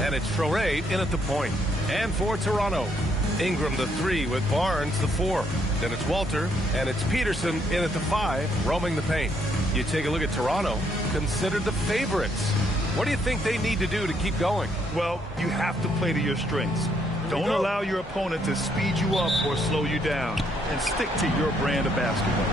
And it's Traore in at the point. And for Toronto, Ingram the 3 with Barnes the 4. Then it's Walter, and it's Peterson in at the 5, roaming the paint. You take a look at Toronto, considered the favorites. What do you think they need to do to keep going? Well, you have to play to your strengths. Don't allow your opponent to speed you up or slow you down, and stick to your brand of basketball.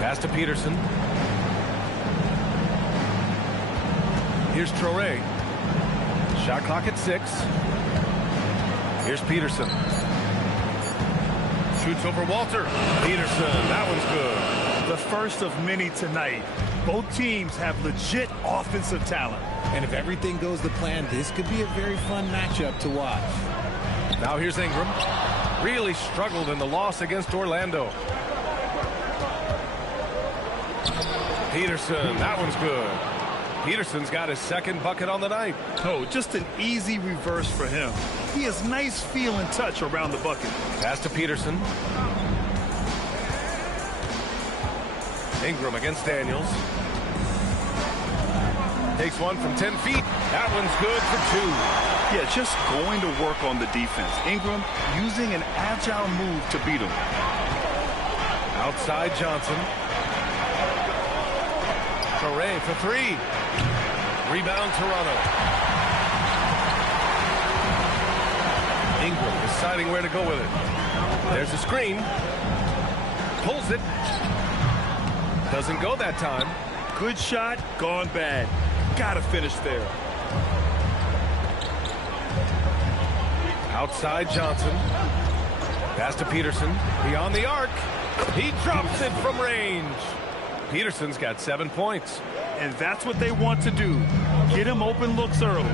Pass to Peterson. Here's Traore. Shot clock at 6. Here's Peterson. Shoots over Walter. Peterson, that one's good. The first of many tonight. Both teams have legit offensive talent. And if everything goes to plan, this could be a very fun matchup to watch. Now here's Ingram. Really struggled in the loss against Orlando. Peterson, that one's good. Peterson's got his second bucket on the night. Oh, just an easy reverse for him. He has nice feel and touch around the bucket. Pass to Peterson. Ingram against Daniels. Takes one from 10 feet. That one's good for 2. Yeah, just going to work on the defense. Ingram using an agile move to beat him. Outside Johnson. Traore for 3. Rebound Toronto. Ingram deciding where to go with it. There's a screen. Pulls it. Doesn't go that time. Good shot, gone bad. Gotta finish there. Outside Johnson. Pass to Peterson. Beyond the arc. He drops it from range. Peterson's got 7 points. And that's what they want to do. Get him open looks early.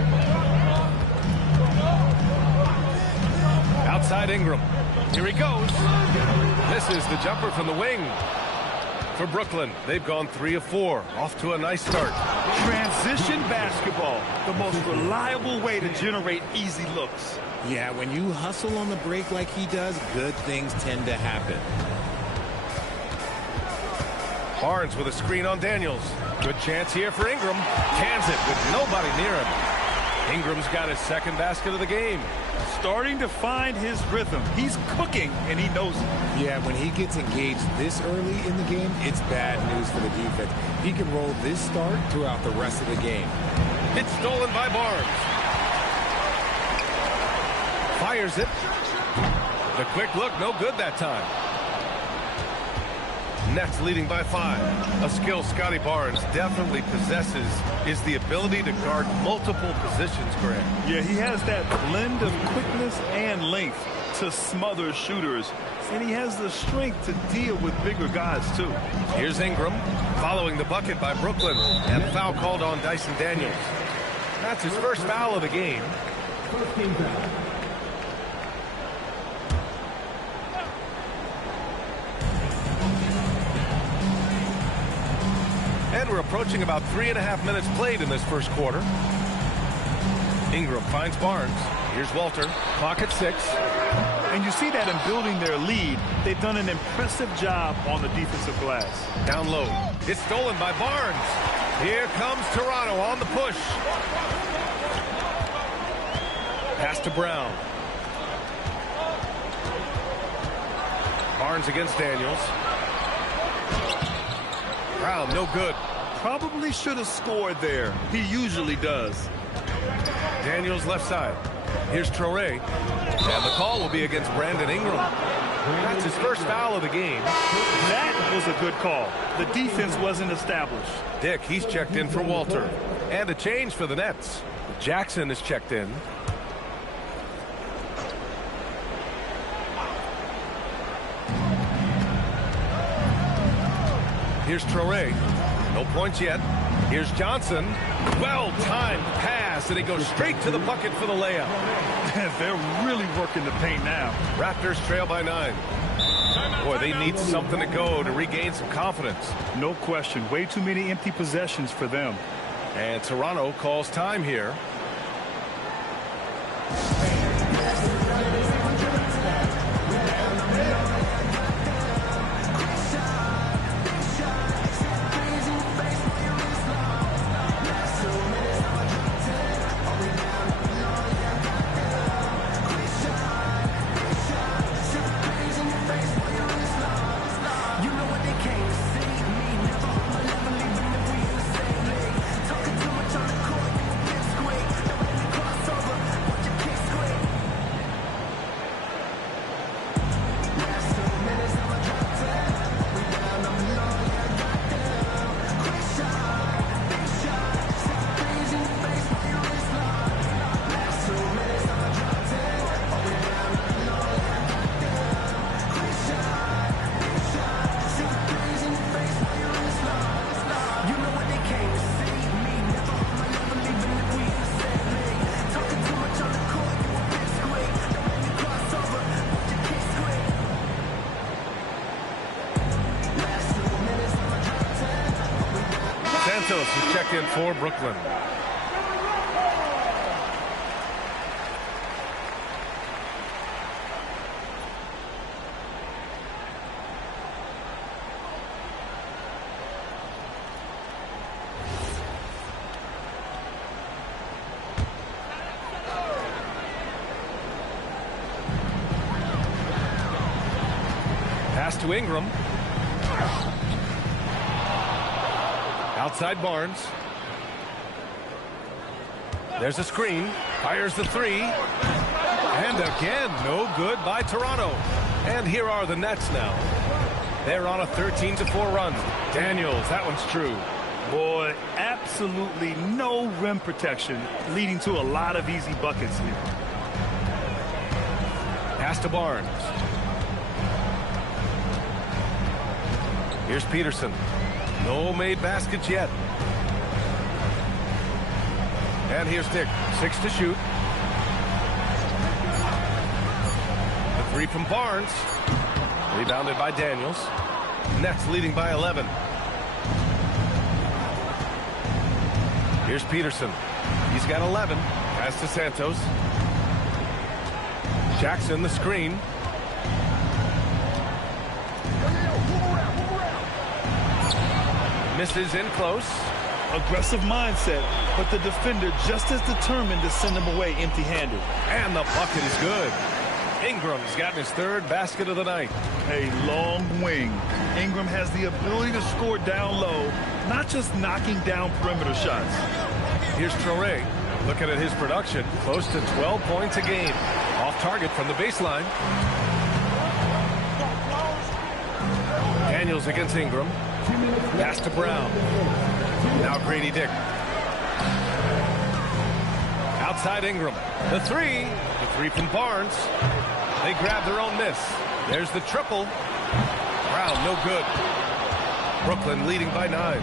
Outside Ingram. Here he goes. This is the jumper from the wing. For Brooklyn, they've gone 3 of 4. Off to a nice start. Transition basketball. The most reliable way to generate easy looks. Yeah, when you hustle on the break like he does, good things tend to happen. Barnes with a screen on Daniels. Good chance here for Ingram. Cans it with nobody near him. Ingram's got his second basket of the game. Starting to find his rhythm. He's cooking, and he knows it. Yeah, when he gets engaged this early in the game, it's bad news for the defense. He can roll this start throughout the rest of the game. It's stolen by Barnes. Fires it. The quick look, no good that time. Nets leading by 5. A skill Scotty Barnes definitely possesses is the ability to guard multiple positions, Greg. Yeah, he has that blend of quickness and length to smother shooters. And he has the strength to deal with bigger guys, too. Here's Ingram following the bucket by Brooklyn. And the foul called on Dyson Daniels. That's his first foul of the game. First team foul. And we're approaching about 3.5 minutes played in this first quarter. Ingram finds Barnes. Here's Walter. Clock at 6. And you see that in building their lead, they've done an impressive job on the defensive glass. Down low. It's stolen by Barnes. Here comes Toronto on the push. Pass to Brown. Barnes against Daniels. Brown, no good. Probably should have scored there. He usually does. Daniels left side. Here's Traore. And the call will be against Brandon Ingram. That's his first foul of the game. That was a good call. The defense wasn't established. Dick, he's checked in for Walter. And a change for the Nets. Jackson is checked in. Here's Traore. No points yet. Here's Johnson. Well-timed pass, and he goes straight to the bucket for the layup. They're really working the paint now. Raptors trail by 9. Boy, they need something to go to regain some confidence. No question. Way too many empty possessions for them. And Toronto calls time here. Santos has checked in for Brooklyn. Pass to Ingram. Outside Barnes. There's a screen. Fires the three. And again, no good by Toronto. And here are the Nets now. They're on a 13-4 run. Daniels, that one's true. Boy, absolutely no rim protection, leading to a lot of easy buckets here. Pass to Barnes. Here's Peterson. No made baskets yet. And here's Dick. 6 to shoot. The three from Barnes. Rebounded by Daniels. Nets leading by 11. Here's Peterson. He's got 11. Pass to Santos. Jackson the screen. Misses in close. Aggressive mindset, but the defender just as determined to send him away empty-handed. And the bucket is good. Ingram's gotten his third basket of the night. A long wing. Ingram has the ability to score down low, not just knocking down perimeter shots. Here's Traore. Looking at his production, close to 12 points a game. Off target from the baseline. Daniels against Ingram. Pass to Brown. Now Grady Dick. Outside Ingram. The three from Barnes. They grab their own miss. There's the triple. Brown, no good. Brooklyn leading by 9.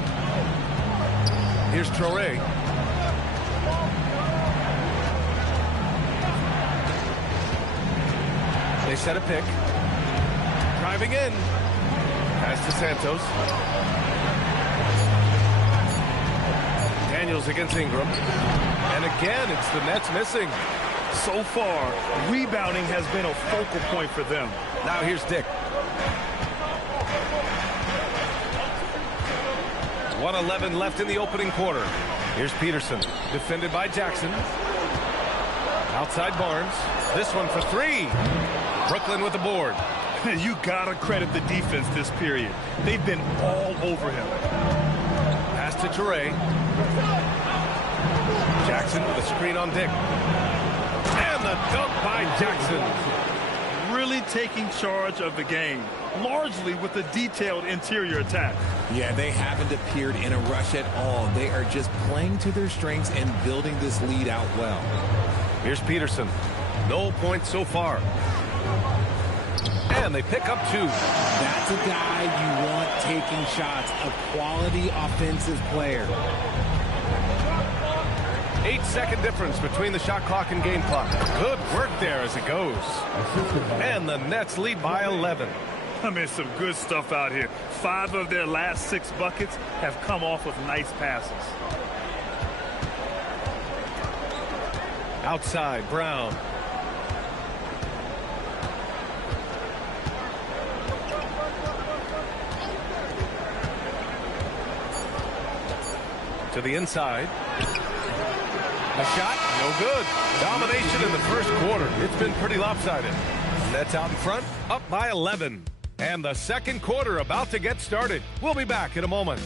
Here's Traore. They set a pick. Driving in. Pass to Santos. Daniels against Ingram. And again, it's the Nets missing. So far, rebounding has been a focal point for them. Now here's Dick. 1:11 left in the opening quarter. Here's Peterson. Defended by Jackson. Outside Barnes. This one for 3. Brooklyn with the board. You gotta credit the defense this period. They've been all over him. Pass to Traore. Jackson with a screen on Dick. And the dunk by Jackson. Really taking charge of the game, largely with a detailed interior attack. Yeah, they haven't appeared in a rush at all. They are just playing to their strengths and building this lead out well. Here's Peterson. No points so far. And they pick up 2. That's a guy you want taking shots, a quality offensive player. 8-second difference between the shot clock and game clock. Good work there as it goes. And the Nets lead by 11. I mean, some good stuff out here. 5 of their last 6 buckets have come off of nice passes. Outside, Brown. To the inside. A shot, no good. Domination in the first quarter. It's been pretty lopsided. Nets out in front, up by 11. And the second quarter about to get started. We'll be back in a moment.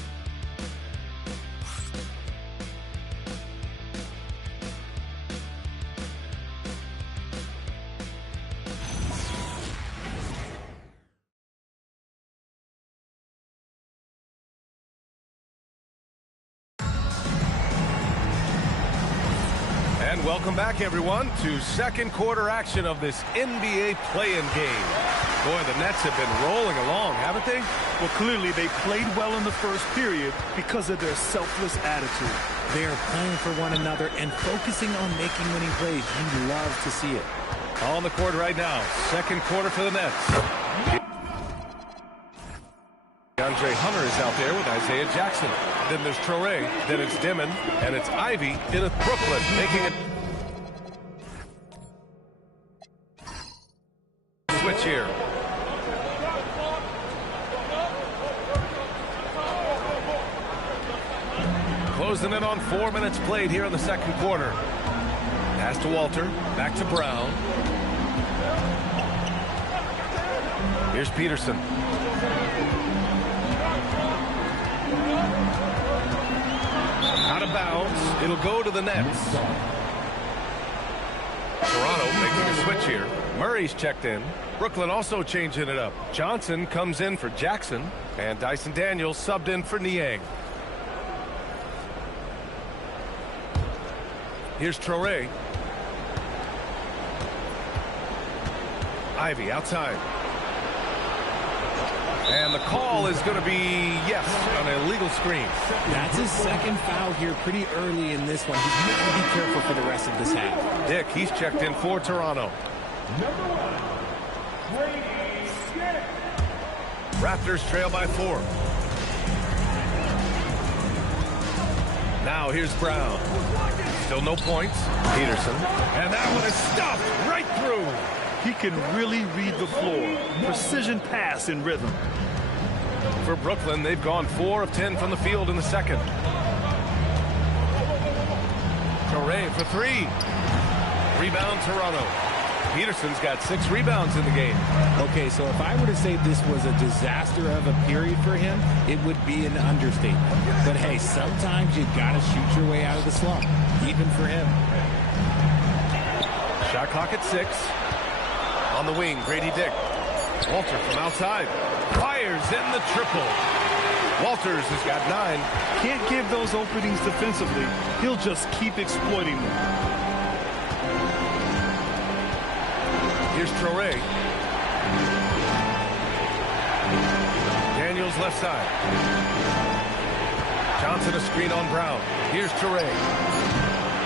And welcome back, everyone, to second quarter action of this NBA play-in game. Boy, the Nets have been rolling along, haven't they? Well, clearly they played well in the first period because of their selfless attitude. They are playing for one another and focusing on making winning plays. You love to see it. On the court right now, second quarter for the Nets. On DeAndre Hunter is out there with Isaiah Jackson. Then there's Traore, then it's Dimon, and it's Ivy in Brooklyn, making it switch here. Closing in on 4 minutes played here in the second quarter. Pass to Walter, back to Brown. Here's Peterson. Out of bounds. It'll go to the Nets. Toronto making a switch here. Murray's checked in. Brooklyn also changing it up. Johnson comes in for Jackson. And Dyson Daniels subbed in for Niang. Here's Traore. Ivy outside. And the call is going to be, yes, on an illegal screen. That's his second foul here pretty early in this one. He's going to be careful for the rest of this half. Dick, he's checked in for Toronto. Raptors trail by 4. Now here's Brown. Still no points. Peterson. And that one is stuffed right through. He can really read the floor. Precision pass in rhythm. For Brooklyn, they've gone 4 of 10 from the field in the second. Traore for 3. Rebound Toronto. Peterson's got 6 rebounds in the game. Okay, so if I were to say this was a disaster of a period for him, it would be an understatement. But hey, sometimes you gotta shoot your way out of the slump, even for him. Shot clock at 6. On the wing, Grady Dick. Walter from outside. Fires in the triple. Walters has got 9. Can't give those openings defensively. He'll just keep exploiting them. Here's Traore. Daniels left side. Johnson a screen on Brown. Here's Traore.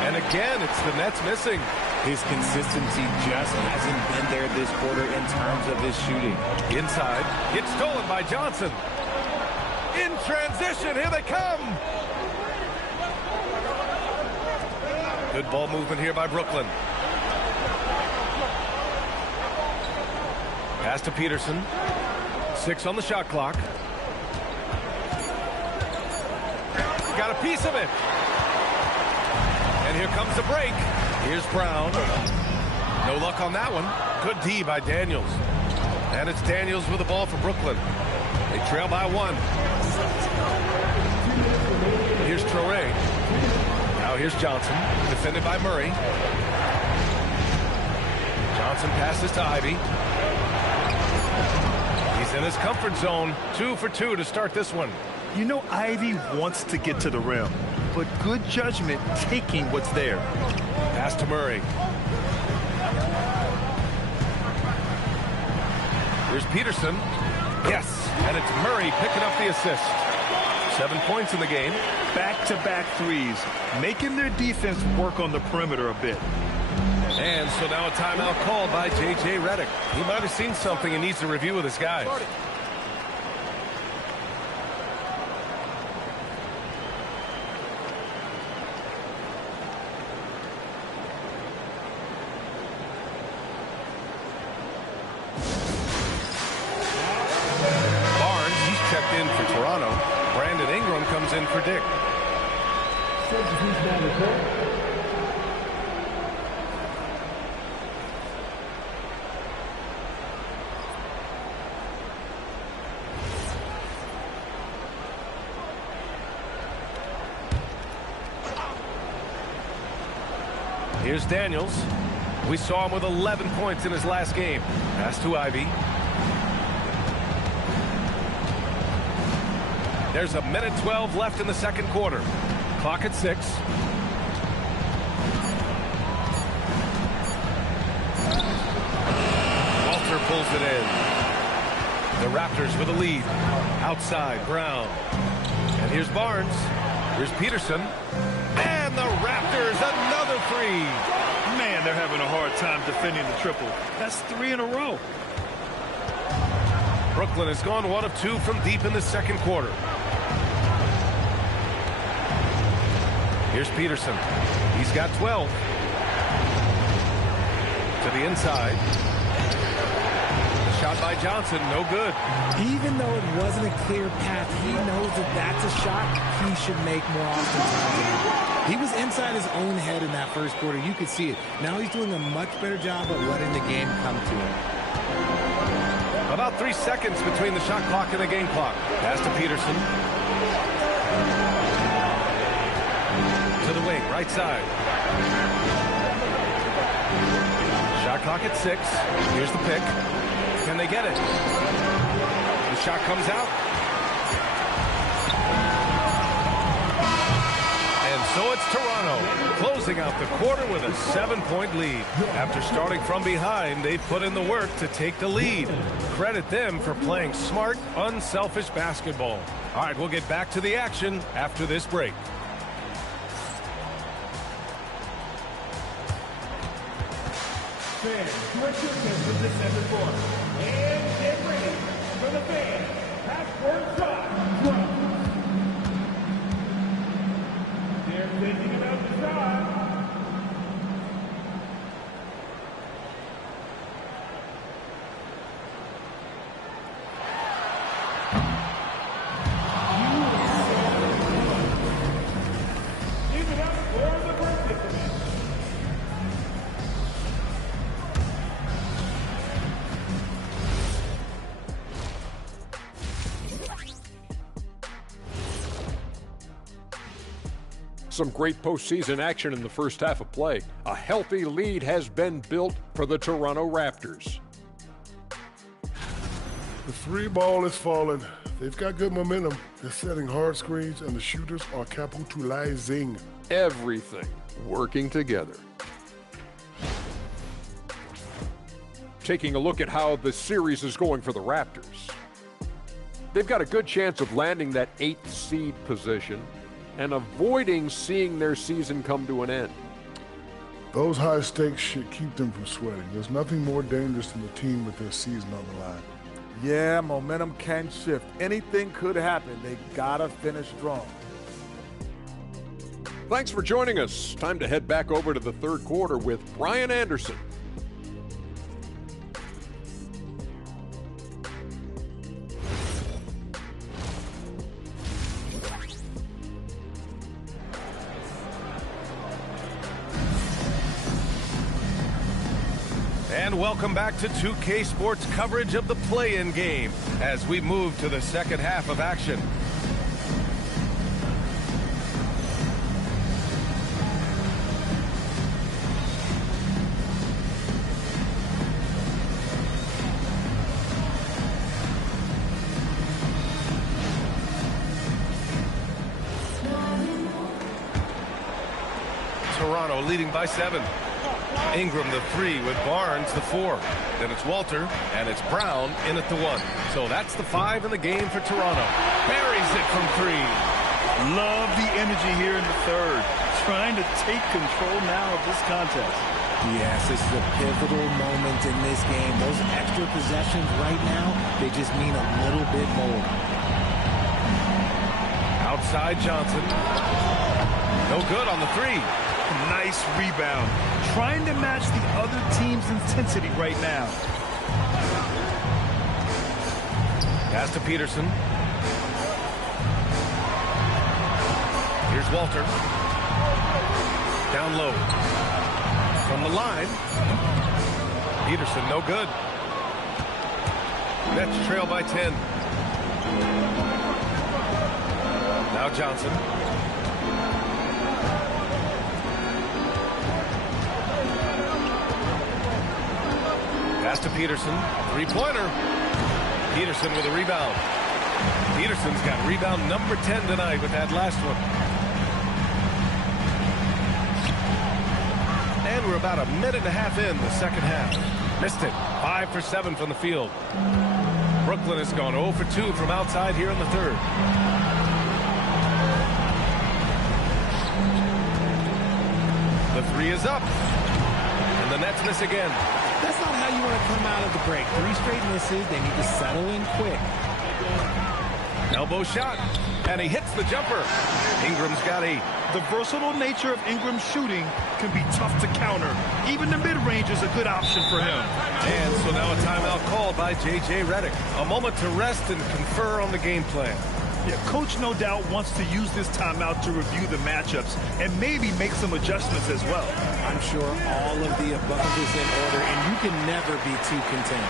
And again, it's the Nets missing. His consistency just hasn't been there this quarter in terms of his shooting. Inside. Gets stolen by Johnson. In transition. Here they come. Good ball movement here by Brooklyn. Pass to Peterson. 6 on the shot clock. Got a piece of it. And here comes the break. Here's Brown. No luck on that one. Good D by Daniels. And it's Daniels with the ball for Brooklyn. They trail by 1. Here's Traore. Now here's Johnson. Defended by Murray. Johnson passes to Ivy. He's in his comfort zone. 2 for 2 to start this one. You know Ivy wants to get to the rim, but good judgment taking what's there. Pass to Murray. Here's Peterson. Yes, and it's Murray picking up the assist. 7 points in the game. Back-to-back threes, making their defense work on the perimeter a bit. And so now a timeout called by J.J. Redick. He might have seen something and needs to review with his guys. In for Toronto. Brandon Ingram comes in for Dick. Here's Daniels. We saw him with 11 points in his last game. Pass to Ivy. There's a minute 12 left in the second quarter. Clock at 6. Walter pulls it in. The Raptors with a lead. Outside, Brown. And here's Barnes. Here's Peterson. And the Raptors, another 3. Man, they're having a hard time defending the triple. That's 3 in a row. Brooklyn has gone 1 of 2 from deep in the second quarter. Here's Peterson. He's got 12. To the inside. The shot by Johnson, no good. Even though it wasn't a clear path, he knows that that's a shot he should make more often. He was inside his own head in that first quarter. You could see it. Now he's doing a much better job of letting the game come to him. About 3 seconds between the shot clock and the game clock. Pass to Peterson. To the wing, right side. Shot clock at 6. Here's the pick. Can they get it? The shot comes out. And so it's Toronto closing out the quarter with a 7-point lead. After starting from behind, they've put in the work to take the lead. Credit them for playing smart, unselfish basketball. All right, we'll get back to the action after this break. Fans, direct your attention to center court. And get ready for the fans. Half-court shot. They're thinking about the shot. Give it up for the participants. Some great postseason action in the first half of play. A healthy lead has been built for the Toronto Raptors. The three ball is falling. They've got good momentum. They're setting hard screens, and the shooters are capitalizing. Everything working together. Taking a look at how the series is going for the Raptors. They've got a good chance of landing that 8th seed position and avoiding seeing their season come to an end. Those high stakes should keep them from sweating. There's nothing more dangerous than a team with their season on the line. Yeah, momentum can shift. Anything could happen. They gotta finish strong. Thanks for joining us. Time to head back over to the third quarter with Brian Anderson. And welcome back to 2K Sports coverage of the play-in game as we move to the second half of action. Toronto leading by 7. Ingram the 3 with Barnes the 4. Then it's Walter and it's Brown in at the 1. So that's the 5 in the game for Toronto. Buries it from 3. Love the energy here in the third. Trying to take control now of this contest. Yes, this is a pivotal moment in this game. Those extra possessions right now, they just mean a little bit more. Outside Johnson. No good on the 3. Nice rebound. Trying to match the other team's intensity right now. Pass to Peterson. Here's Walter. Down low. From the line. Peterson, no good. Nets trail by 10. Now Johnson. Pass to Peterson. Three-pointer. Peterson with a rebound. Peterson's got rebound number 10 tonight with that last one. And we're about a minute and a half in the second half. Missed it. 5 for 7 from the field. Brooklyn has gone 0 for 2 from outside here in the third. The 3 is up. And the Nets miss again. That's not not how you want to come out of the break. 3 straight misses. They need to settle in quick. Elbow shot, and he hits the jumper. Ingram's got 8. The versatile nature of Ingram's shooting can be tough to counter. Even the mid-range is a good option for him. And so now a timeout called by J.J. Redick. A moment to rest and confer on the game plan. Yeah, coach no doubt wants to use this timeout to review the matchups and maybe make some adjustments as well. I'm sure all of the above is in order, and you can never be too content.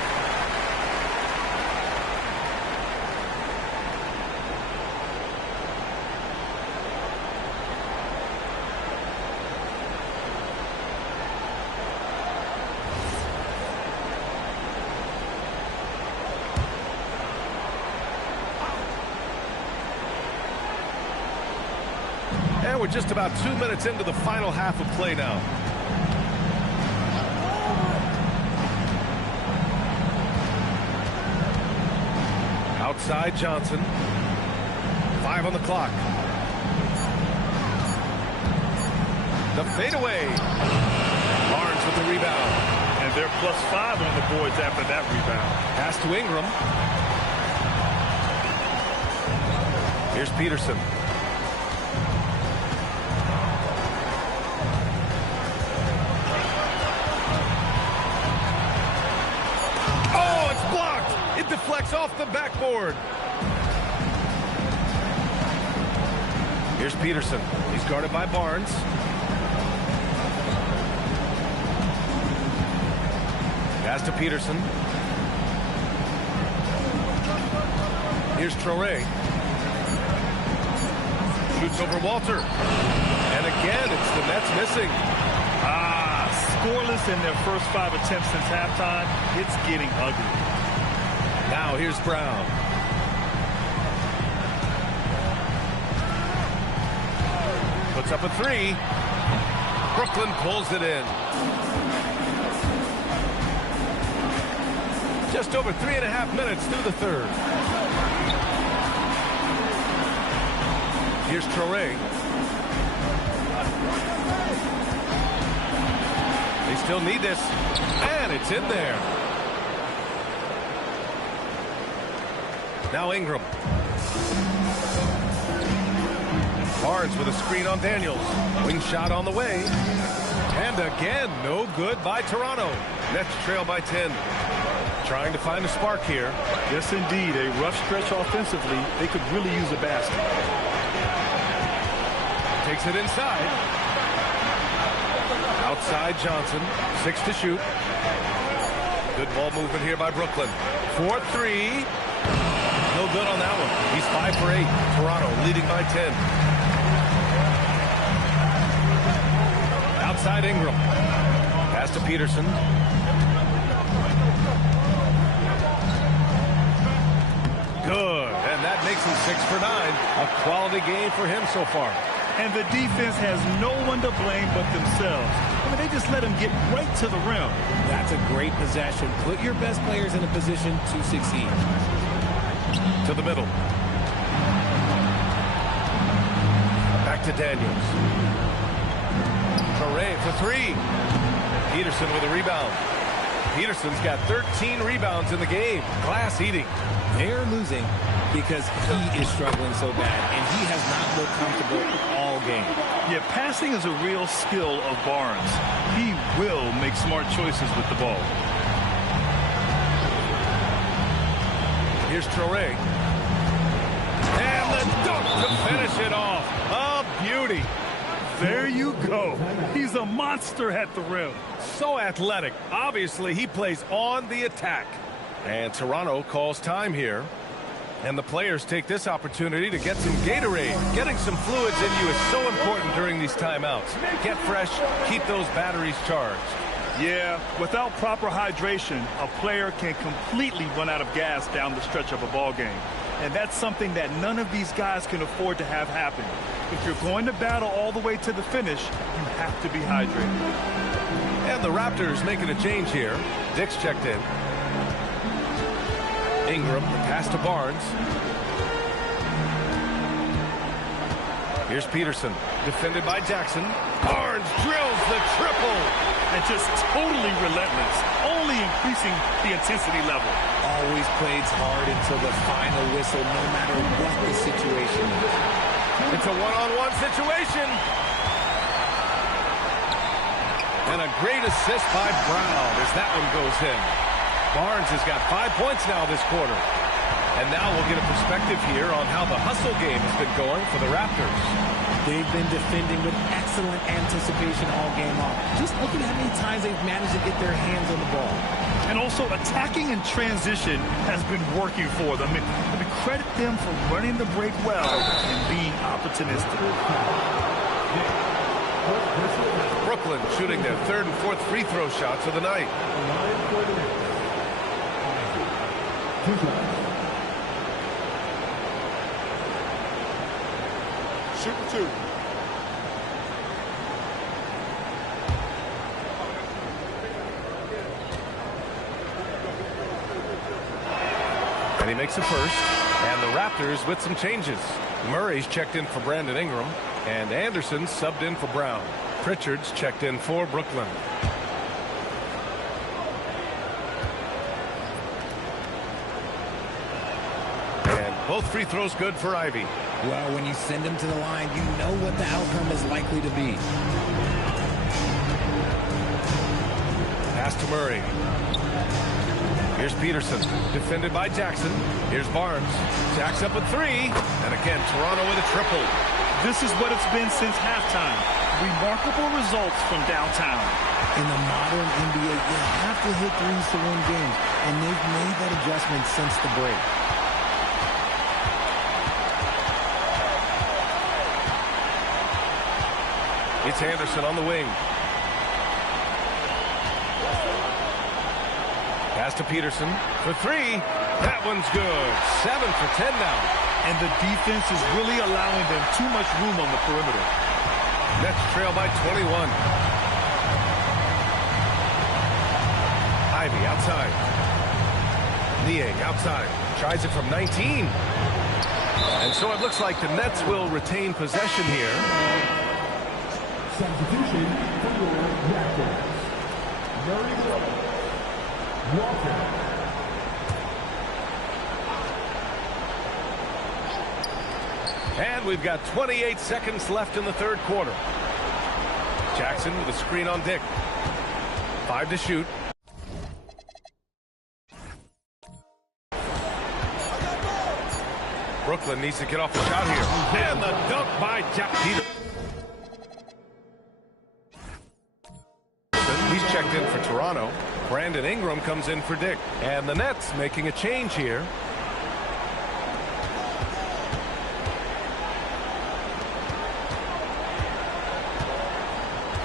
And we're just about 2 minutes into the final half of play now. Outside Johnson. 5 on the clock. The fadeaway. Barnes with the rebound. And they're +5 on the boards after that rebound. Pass to Ingram. Here's Peterson. Deflects off the backboard. Here's Peterson. He's guarded by Barnes. Pass to Peterson. Here's Traore. Shoots over Walter. And again, it's the Nets missing. Scoreless in their first 5 attempts since halftime. It's getting ugly. Now here's Brown. Puts up a 3. Brooklyn pulls it in. Just over 3.5 minutes through the third. Here's Traore. They still need this. And it's in there. Now Ingram. Barnes with a screen on Daniels. Wing shot on the way. And again, no good by Toronto. Nets trail by 10. Trying to find a spark here. Yes, indeed. A rough stretch offensively. They could really use a basket. Takes it inside. Outside Johnson. 6 to shoot. Good ball movement here by Brooklyn. 4-3. No good on that one. He's 5 for 8. Toronto leading by 10. Outside Ingram. Pass to Peterson. Good. And that makes him 6 for 9. A quality game for him so far. And the defense has no one to blame but themselves. I mean, they just let him get right to the rim. That's a great possession. Put your best players in a position to succeed. To the middle. Back to Daniels. Traore for 3. Peterson with a rebound. Peterson's got 13 rebounds in the game. Glass eating. They're losing because he is struggling so bad, and he has not looked comfortable all game. Yeah, passing is a real skill of Barnes. He will make smart choices with the ball. Here's Traore. And the dunk to finish it off. A beauty. There you go. He's a monster at the rim. So athletic. Obviously, he plays on the attack. And Toronto calls time here. And the players take this opportunity to get some Gatorade. Getting some fluids in you is so important during these timeouts. Get fresh, keep those batteries charged. Yeah, without proper hydration, a player can completely run out of gas down the stretch of a ball game. And that's something that none of these guys can afford to have happen. If you're going to battle all the way to the finish, you have to be hydrated. And the Raptors making a change here. Dick's checked in. Ingram, the pass to Barnes. Here's Peterson, defended by Jackson. Barnes Barnes drills the triple. And just totally relentless, only increasing the intensity level. Always plays hard until the final whistle, no matter what the situation is. It's a one-on-one situation. And a great assist by Brown as that one goes in. Barnes has got 5 points now this quarter. And now we'll get a perspective here on how the hustle game has been going for the Raptors. They've been defending with excellent anticipation all game long. Just look at how many times they've managed to get their hands on the ball. And also attacking in transition has been working for them. I mean, credit them for running the break well and being opportunistic. Brooklyn shooting their third and fourth free throw shots of the night. Shoot the two. And he makes a first. And the Raptors with some changes. Murray's checked in for Brandon Ingram. And Anderson subbed in for Brown. Pritchard's checked in for Brooklyn. And both free throws good for Ivy. Well, when you send them to the line, you know what the outcome is likely to be. Pass to Murray. Here's Peterson, defended by Jackson. Here's Barnes. Jacks up at three. And again, Toronto with a triple. This is what it's been since halftime. Remarkable results from downtown. In the modern NBA, you have to hit threes to win games, and they've made that adjustment since the break. It's Anderson on the wing. Pass to Peterson for three. That one's good. 7 for 10 now. And the defense is really allowing them too much room on the perimeter. Nets trail by 21. Ivy outside. Niang outside. Tries it from 19. And so it looks like the Nets will retain possession here. Substitution for your Raptors. Murray Walker. And we've got 28 seconds left in the third quarter. Jackson with a screen on Dick. 5 to shoot. Brooklyn needs to get off the shot here. And the dunk by Jack Peter. He's checked in for Toronto. Brandon Ingram comes in for Dick. And the Nets making a change here.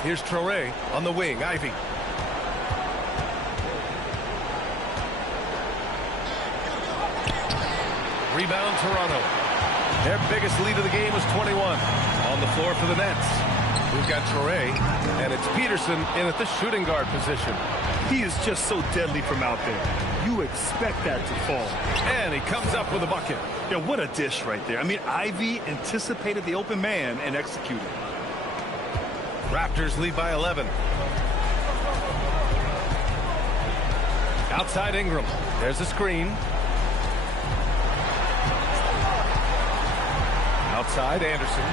Here's Traoré on the wing. Ivy. Rebound Toronto. Their biggest lead of the game was 21. On the floor for the Nets. We've got Traoré, and it's Peterson in at the shooting guard position. He is just so deadly from out there. You expect that to fall. And he comes up with a bucket. Yeah, what a dish right there. I mean, Ivy anticipated the open man and executed. Raptors lead by 11. Outside Ingram. There's a screen. Outside Anderson.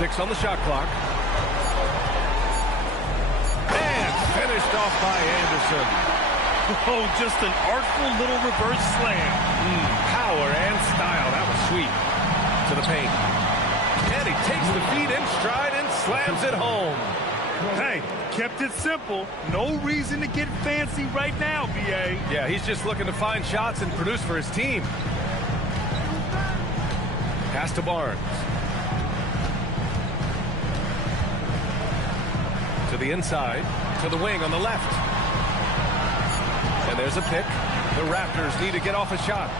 6 on the shot clock. And finished off by Anderson. Oh, just an artful little reverse slam. Power and style. That was sweet. To the paint. And he takes the feet in stride and slams it home. Hey, kept it simple. No reason to get fancy right now, B.A. Yeah, he's just looking to find shots and produce for his team. Pass to Barnes. To the inside. To the wing on the left. And there's a pick. The Raptors need to get off a shot.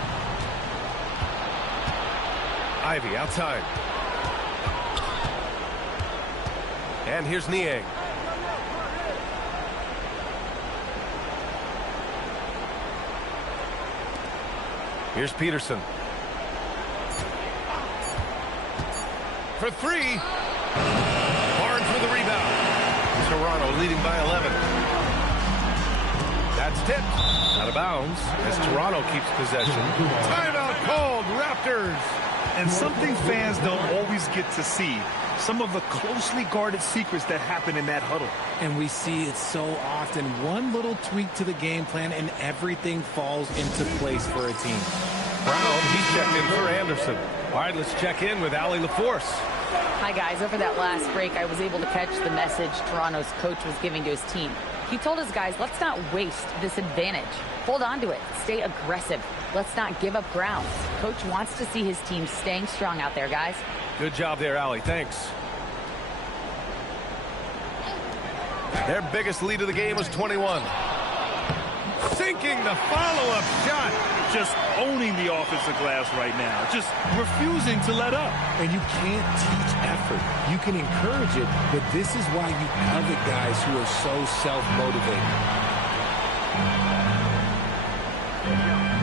Ivy outside. And here's Niang. Here's Peterson. for three. Barnes with the rebound. Toronto leading by 11. That's tipped. Out of bounds as Toronto keeps possession. Timeout called, Raptors. And something fans don't always get to see. Some of the closely guarded secrets that happen in that huddle. And we see it so often. One little tweak to the game plan and everything falls into place for a team. Brown, he's checked in for Anderson. All right, let's check in with Allie LaForce. Hi, guys. Over that last break, I was able to catch the message Toronto's coach was giving to his team. He told his guys, let's not waste this advantage. Hold on to it. Stay aggressive. Let's not give up ground. Coach wants to see his team staying strong out there, guys. Good job there, Allie. Thanks. Their biggest lead of the game was 21. Sinking the follow-up shot. Just owning the offensive glass right now. Just refusing to let up. And you can't teach effort. You can encourage it, but this is why you covet guys who are so self-motivated.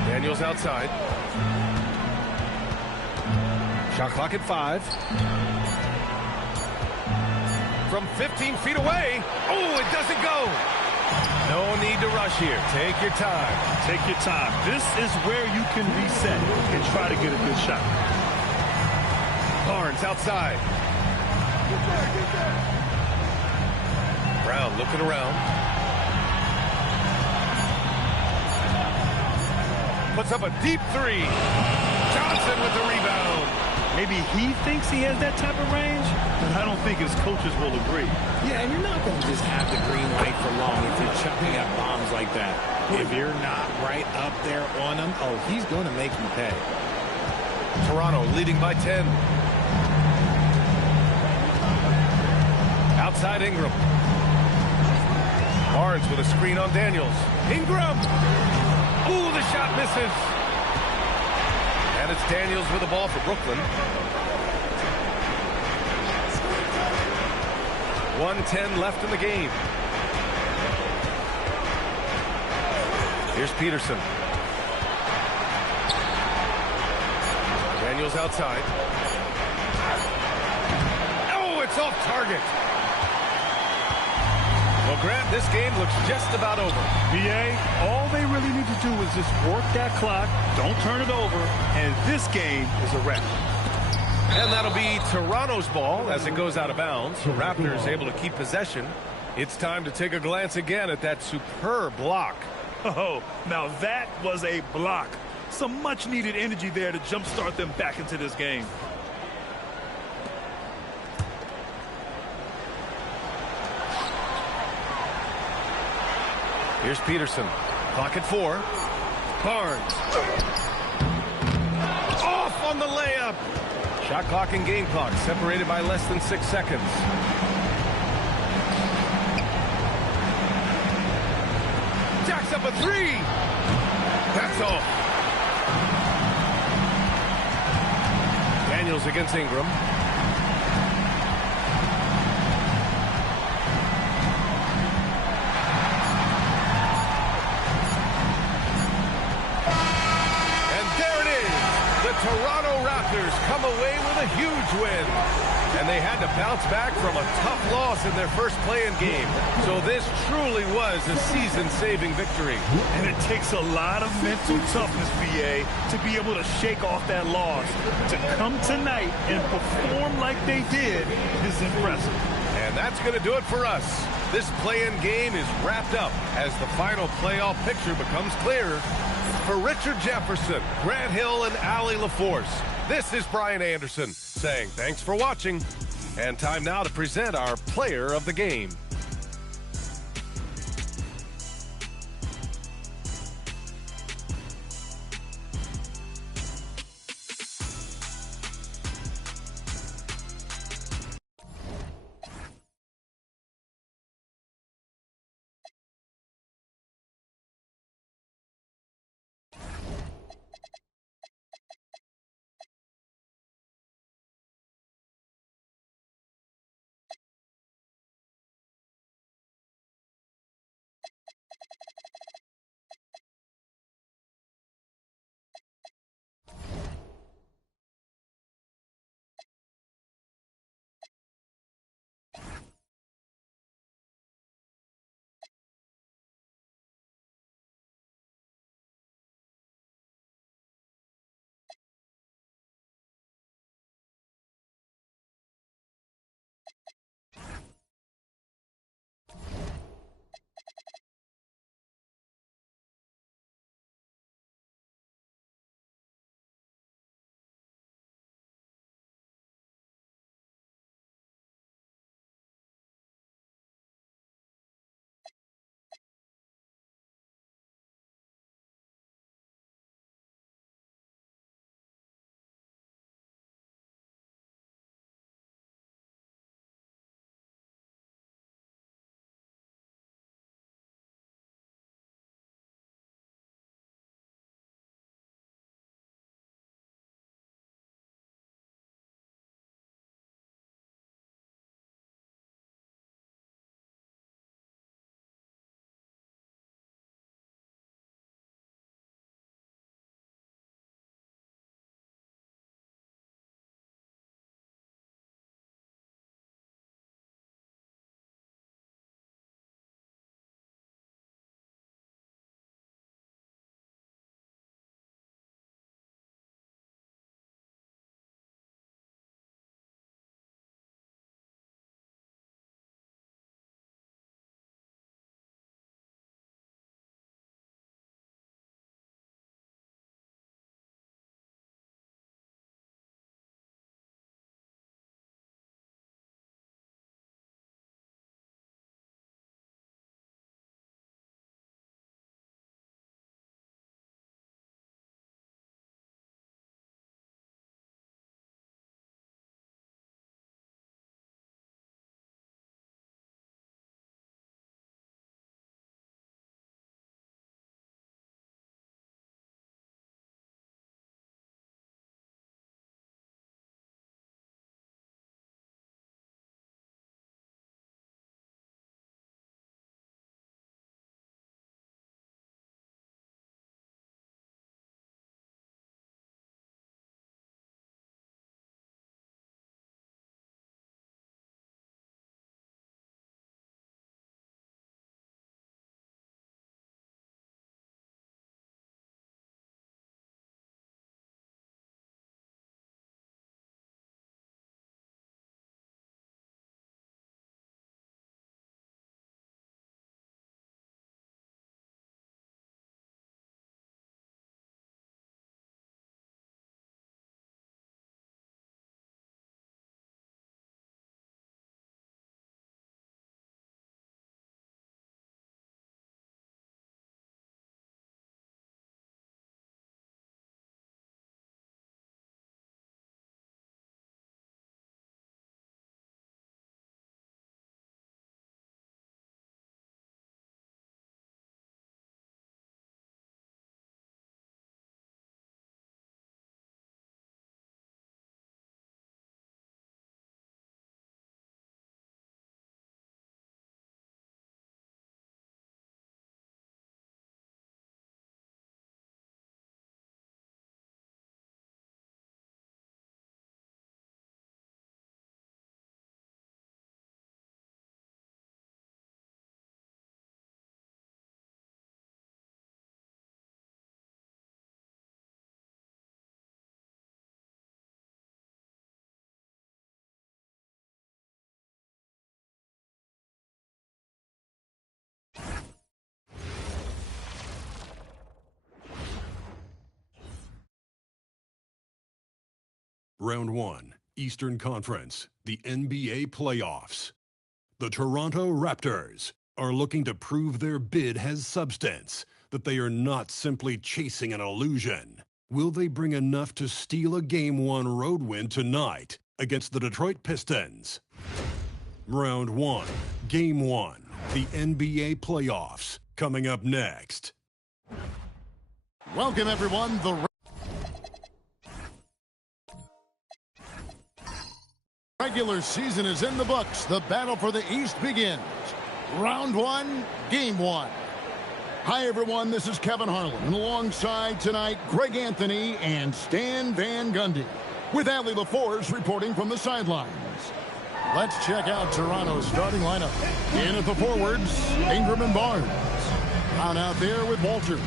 Daniels outside. Shot clock at 5. From 15 feet away. Oh, it doesn't go. No need to rush here. Take your time. Take your time. This is where you can reset and try to get a good shot. Barnes outside. Brown looking around. Puts up a deep three. Johnson with the rebound. Maybe he thinks he has that type of range, but I don't think his coaches will agree. Yeah, and you're not going to just have the green light for long if you're chucking up bombs like that. If you're not right up there on him, oh, he's going to make you pay. Toronto leading by 10. Outside Ingram. Barnes with a screen on Daniels. Ingram. Ooh, the shot misses. And it's Daniels with the ball for Brooklyn. 1:10 left in the game. Here's Peterson. Daniels outside. Oh, it's off target. Well, Grant, this game looks just about over. BA, all they really need to do is just work that clock, don't turn it over, and this game is a wrap. And that'll be Toronto's ball as it goes out of bounds. The Raptors able to keep possession. It's time to take a glance again at that superb block. Oh, now that was a block. Some much-needed energy there to jumpstart them back into this game. Here's Peterson. Clock at 4. Barnes. Off on the layup. Shot clock and game clock separated by less than 6 seconds. Jacks up a 3. That's off. Daniels against Ingram. Toronto Raptors come away with a huge win. And they had to bounce back from a tough loss in their first play-in game. So this truly was a season-saving victory. And it takes a lot of mental toughness, BA, to be able to shake off that loss. To come tonight and perform like they did is impressive. And that's going to do it for us. This play-in game is wrapped up as the final playoff picture becomes clearer. For Richard Jefferson, Grant Hill, and Allie LaForce, this is Brian Anderson saying thanks for watching. And time now to present our player of the game. Round 1, Eastern Conference, the NBA playoffs. The Toronto Raptors are looking to prove their bid has substance, that they are not simply chasing an illusion. Will they bring enough to steal a Game 1 road win tonight against the Detroit Pistons? Round 1, Game 1, the NBA playoffs, coming up next. Welcome, everyone. The regular season is in the books. The battle for the East begins. Round 1, Game 1. Hi, everyone. This is Kevin Harlan. And alongside tonight, Greg Anthony and Stan Van Gundy, with Allie LaForce reporting from the sidelines. Let's check out Toronto's starting lineup. In at the forwards, Ingram and Barnes. Brown out there with Walter.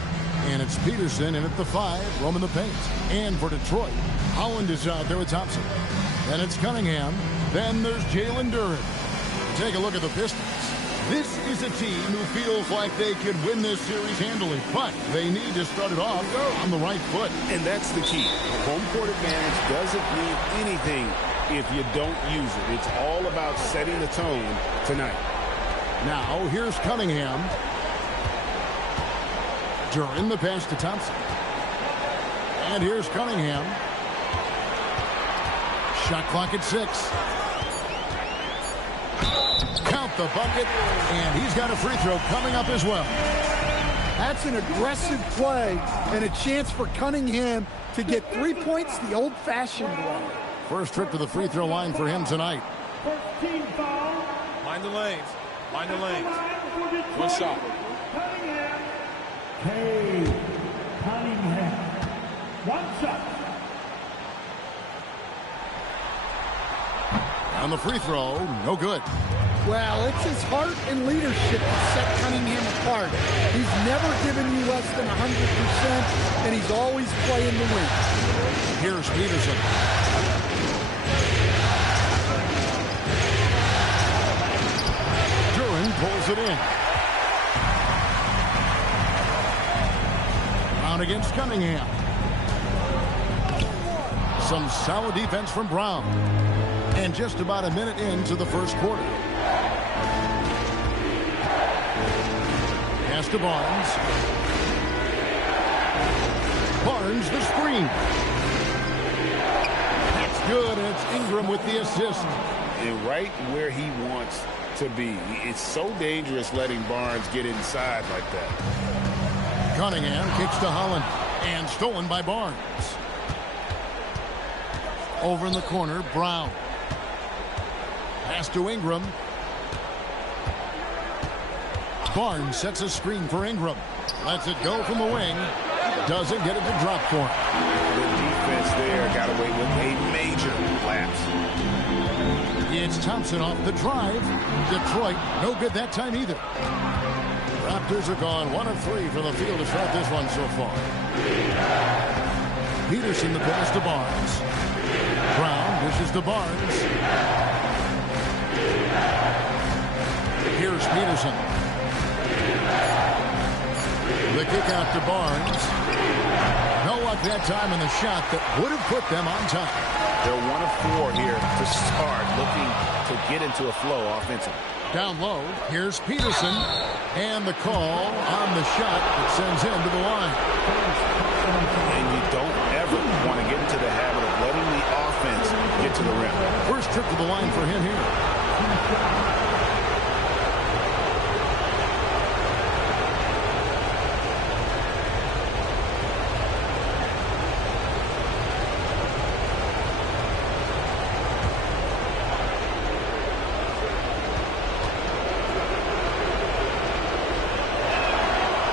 And it's Peterson in at the 5, roaming the paint. And for Detroit, Holland is out there with Thompson. Then it's Cunningham. Then there's Jalen Duren. Take a look at the Pistons. This is a team who feels like they could win this series handily, but they need to start it off on the right foot. And that's the key. Home court advantage doesn't mean anything if you don't use it. It's all about setting the tone tonight. Now, here's Cunningham. Duren the pass to Thompson. And here's Cunningham. Shot clock at 6. Count the bucket, and he's got a free throw coming up as well. That's an aggressive play and a chance for Cunningham to get 3 points the old-fashioned way. First trip to the free throw line for him tonight. Mind the lanes. Mind the lanes. One shot. Cunningham. One shot. On the free throw, no good. Well, it's his heart and leadership that set Cunningham apart. He's never given you less than 100%, and he's always playing to win. Here's Peterson. Duren pulls it in. Brown against Cunningham. Some solid defense from Brown. And just about a minute into the first quarter. Pass to Barnes. Barnes the screen. That's good, and it's Ingram with the assist. And right where he wants to be. It's so dangerous letting Barnes get inside like that. Cunningham kicks to Holland. And stolen by Barnes. Over in the corner, Brown. Pass to Ingram. Barnes sets a screen for Ingram. Lets it go from the wing. Doesn't get it to drop for him. The defense there got away with a major lapse. It's Thompson off the drive. Detroit, no good that time either. Raptors are gone 1 of 3 from the field to start this one so far. Peterson the pass to Barnes. Brown dishes to Barnes. Here's Peterson. The kick out to Barnes. No luck that time in the shot that would have put them on top. They're 1 of 4 here to start, looking to get into a flow offensively. Down low, here's Peterson. And the call on the shot that sends him to the line. And you don't ever want to get into the habit of letting the offense get to the rim. First trip to the line for him here.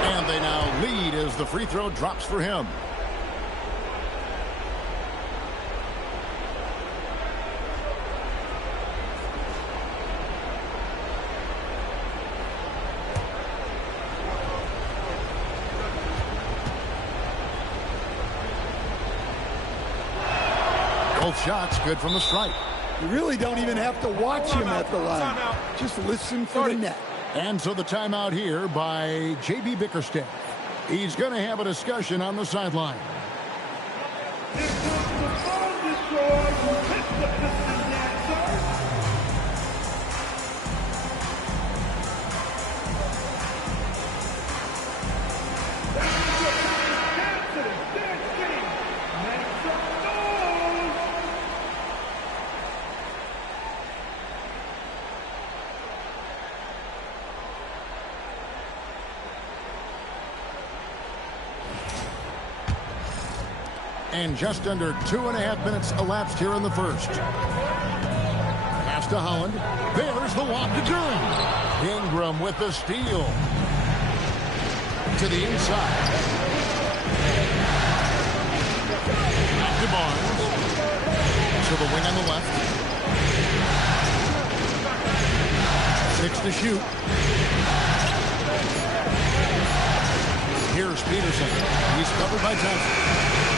And they now lead as the free throw drops for him. Both shots good from the stripe. You really don't even have to watch him at the line. Just listen for the net. And so the timeout here by J.B. Bickerstaff. He's going to have a discussion on the sideline. Here comes the ball destroyer, And just under 2.5 minutes elapsed here in the first. Pass to Holland. There's the lob to Durham. Ingram with the steal. To the inside. Back to Barnes. To the wing on the left. 6 to shoot. Here's Peterson. He's covered by Thompson.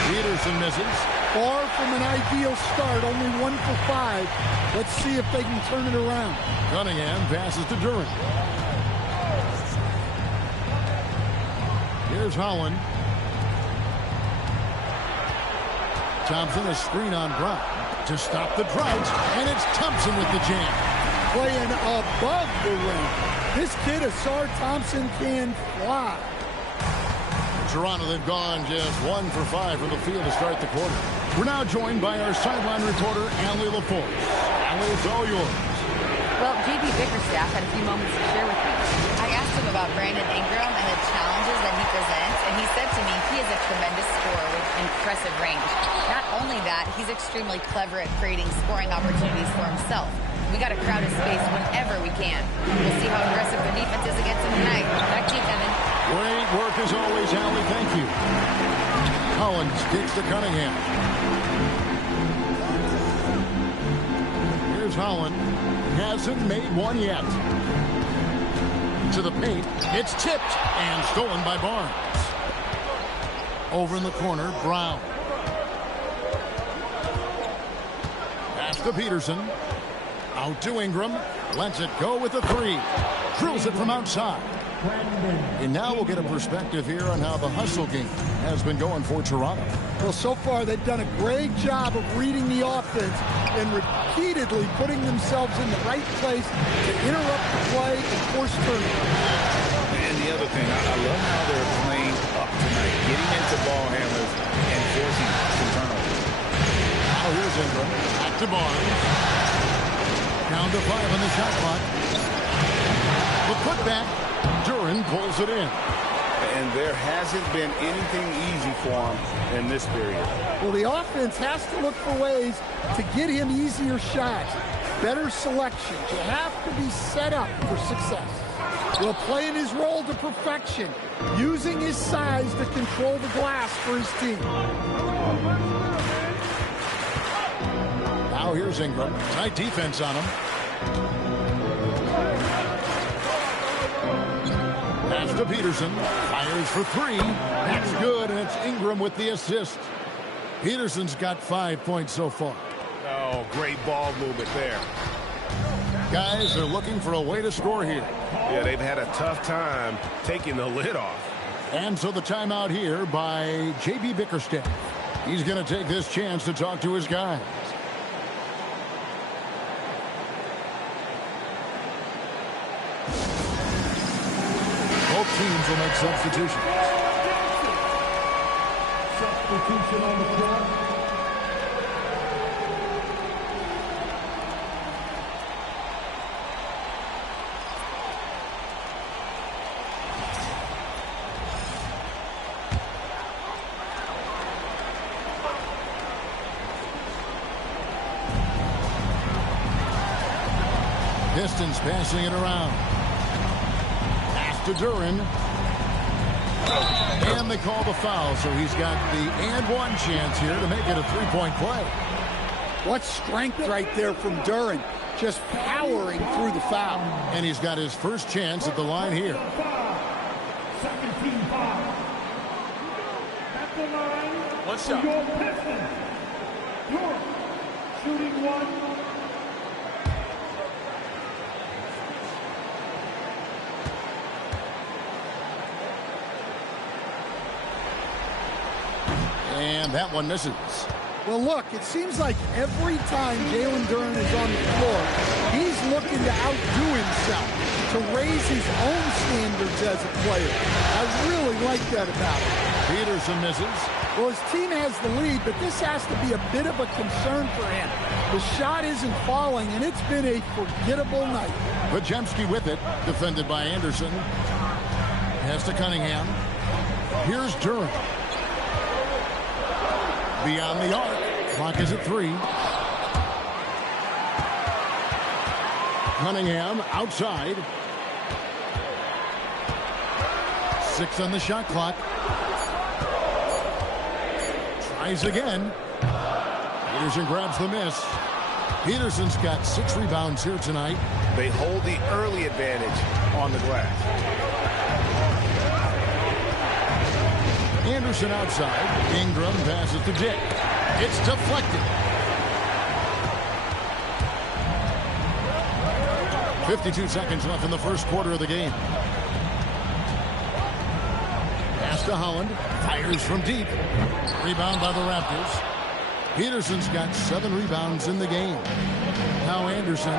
Peterson misses. Far from an ideal start, only 1 for 5. Let's see if they can turn it around. Cunningham passes to Durant. Here's Holland. Thompson, a screen on Brown to stop the drought, and it's Thompson with the jam. Playing above the rim. This kid, Asar Thompson, can fly. Toronto, they've gone just 1 for 5 from the field to start the quarter. We're now joined by our sideline reporter, Allie LaForce. Allie, it's all yours. Well, JB Bickerstaff had a few moments to share with me. I asked him about Brandon Ingram and the challenges that he presents, and he said to me he is a tremendous scorer with impressive range. Not only that, he's extremely clever at creating scoring opportunities for himself. We got to crowd his space whenever we can. We'll see how aggressive the defense is against him tonight. Back to you, Kevin. Great work as always, Allie. Thank you. Collins kicks to Cunningham. Here's Holland. Hasn't made one yet. To the paint. It's tipped and stolen by Barnes. Over in the corner, Brown. Pass to Peterson. Out to Ingram. Lets it go with a 3. Drills it from outside. And now we'll get a perspective here on how the hustle game has been going for Toronto. Well, so far they've done a great job of reading the offense and repeatedly putting themselves in the right place to interrupt the play and force turnovers. And the other thing, I love how they're playing up tonight, getting into ball handlers and forcing some turnovers. Now here's Ingram. Back to Barnes. Down to 5 on the shot clock. The putback. Duran pulls it in. And there hasn't been anything easy for him in this period. Well, the offense has to look for ways to get him easier shots, better selection. You have to be set up for success. Well, playing his role to perfection, using his size to control the glass for his team. Now here's Ingram. Tight defense on him. Pass to Peterson. Fires for 3. That's good, and it's Ingram with the assist. Peterson's got 5 points so far. Oh, great ball movement there. Guys are looking for a way to score here. Yeah, they've had a tough time taking the lid off. And so the timeout here by J.B. Bickerstaff. He's going to take this chance to talk to his guys. Both teams will make substitutions. Substitution on the floor. Pistons passing it around. Pass to Duran. And they call the foul, so he's got the and one chance here to make it a three-point play. What strength right there from Duran, just powering through the foul. And he's got his first chance at the line here. Second team foul. At the line. One shot. Your Pistons. York shooting 1. And that one misses. Well, look, it seems like every time Jalen Duran is on the floor, he's looking to outdo himself, to raise his own standards as a player. I really like that about him. Peterson misses. Well, his team has the lead, but this has to be a bit of a concern for him. The shot isn't falling, and it's been a forgettable night. Podziemski with it, defended by Anderson. Pass to Cunningham. Here's Duran. Beyond the arc. Clock is at 3. Cunningham outside. 6 on the shot clock. Tries again. Peterson grabs the miss. Peterson's got 6 rebounds here tonight. They hold the early advantage on the glass. Anderson outside. Ingram passes to Dick. It's deflected. 52 seconds left in the first quarter of the game. Pass to Holland. Fires from deep. Rebound by the Raptors. Peterson's got 7 rebounds in the game. Now Anderson.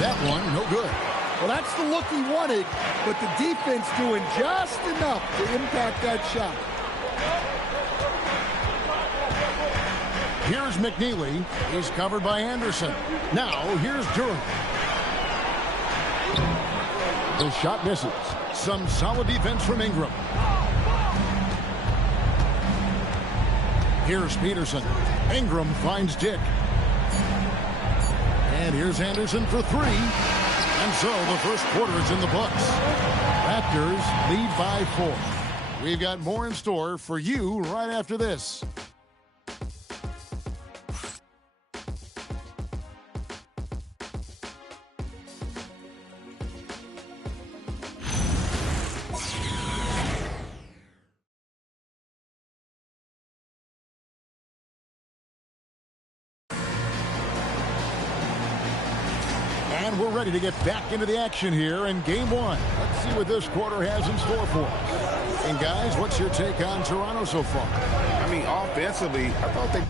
That one, no good. Well, that's the look he wanted, but the defense doing just enough to impact that shot. Here's McNeely. He's covered by Anderson. Now, here's Durham. The shot misses. Some solid defense from Ingram. Here's Peterson. Ingram finds Dick. And here's Anderson for 3. And so the first quarter is in the books. Raptors lead by 4. We've got more in store for you right after this. And we're ready to get back into the action here in game 1. Let's see what this quarter has in store for us. And guys, what's your take on Toronto so far? I mean, offensively, I thought they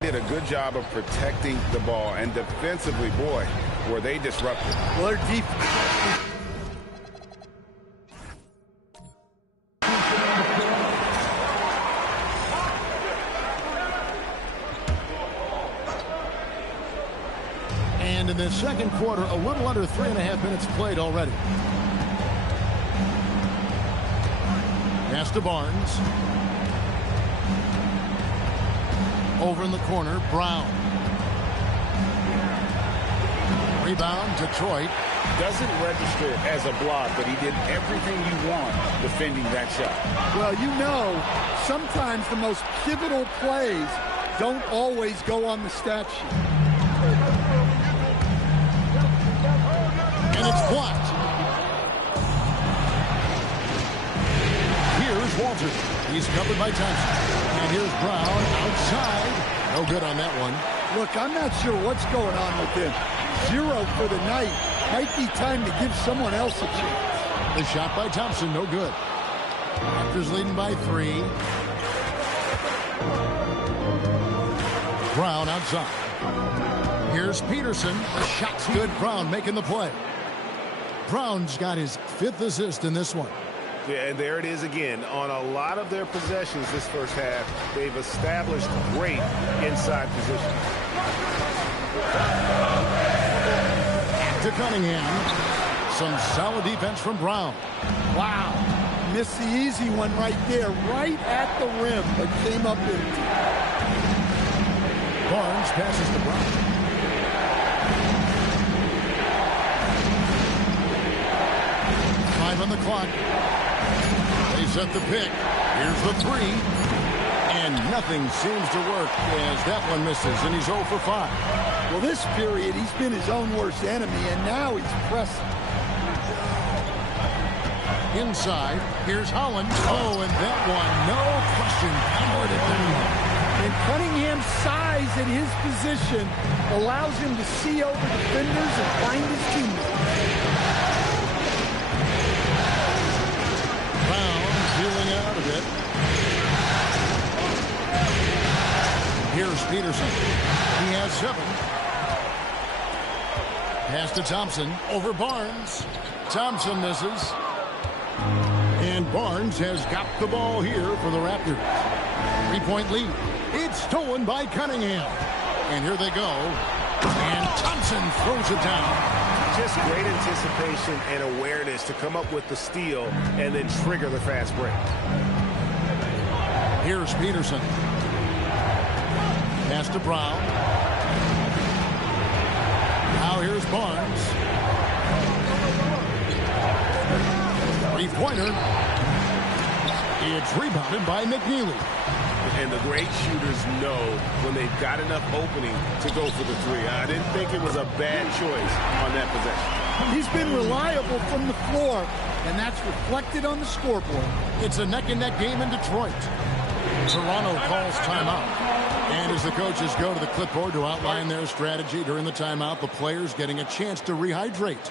did a good job of protecting the ball. And defensively, boy, were they disruptive. Well, their defense. And in the second quarter, a little under 3.5 minutes played already. Pass to Barnes. Over in the corner, Brown. Rebound, Detroit. Doesn't register as a block, but he did everything you want defending that shot. Well, you know, sometimes the most pivotal plays don't always go on the stat sheet. And it's blocked. Here's Walter. He's covered by Thompson. And here's Brown outside. No good on that one. Look, I'm not sure what's going on with him. 0 for the night. Might be time to give someone else a chance. The shot by Thompson, no good. Raptors leading by 3. Brown outside. Here's Peterson. The shot's good. Brown making the play. Brown's got his 5th assist in this one. Yeah, and there it is again. On a lot of their possessions this first half, they've established great inside position. To Cunningham. Some solid defense from Brown. Wow. Missed the easy one right there, right at the rim, but came up empty. Barnes passes to Brown. On the clock. They set the pick. Here's the 3. And nothing seems to work as that one misses, and he's 0 for 5. Well, this period, he's been his own worst enemy, and now he's pressing. Inside, here's Holland. Oh, and that one, no question, hammered it down. And Cunningham's size at his position allows him to see over defenders and find his teammates. Feeling out of it. Here's Peterson. He has 7. Pass to Thompson. Over Barnes. Thompson misses. And Barnes has got the ball here for the Raptors. 3-point lead. It's stolen by Cunningham. And here they go. And Thompson throws it down. Just great anticipation and awareness to come up with the steal and then trigger the fast break. Here's Peterson. Pass to Brown. Now here's Barnes. Three-pointer. It's rebounded by McNeely. And the great shooters know when they've got enough opening to go for the three. I didn't think it was a bad choice on that possession. He's been reliable from the floor, and that's reflected on the scoreboard. It's a neck-and-neck game in Detroit. Toronto calls timeout. And as the coaches go to the clipboard to outline their strategy during the timeout, the players getting a chance to rehydrate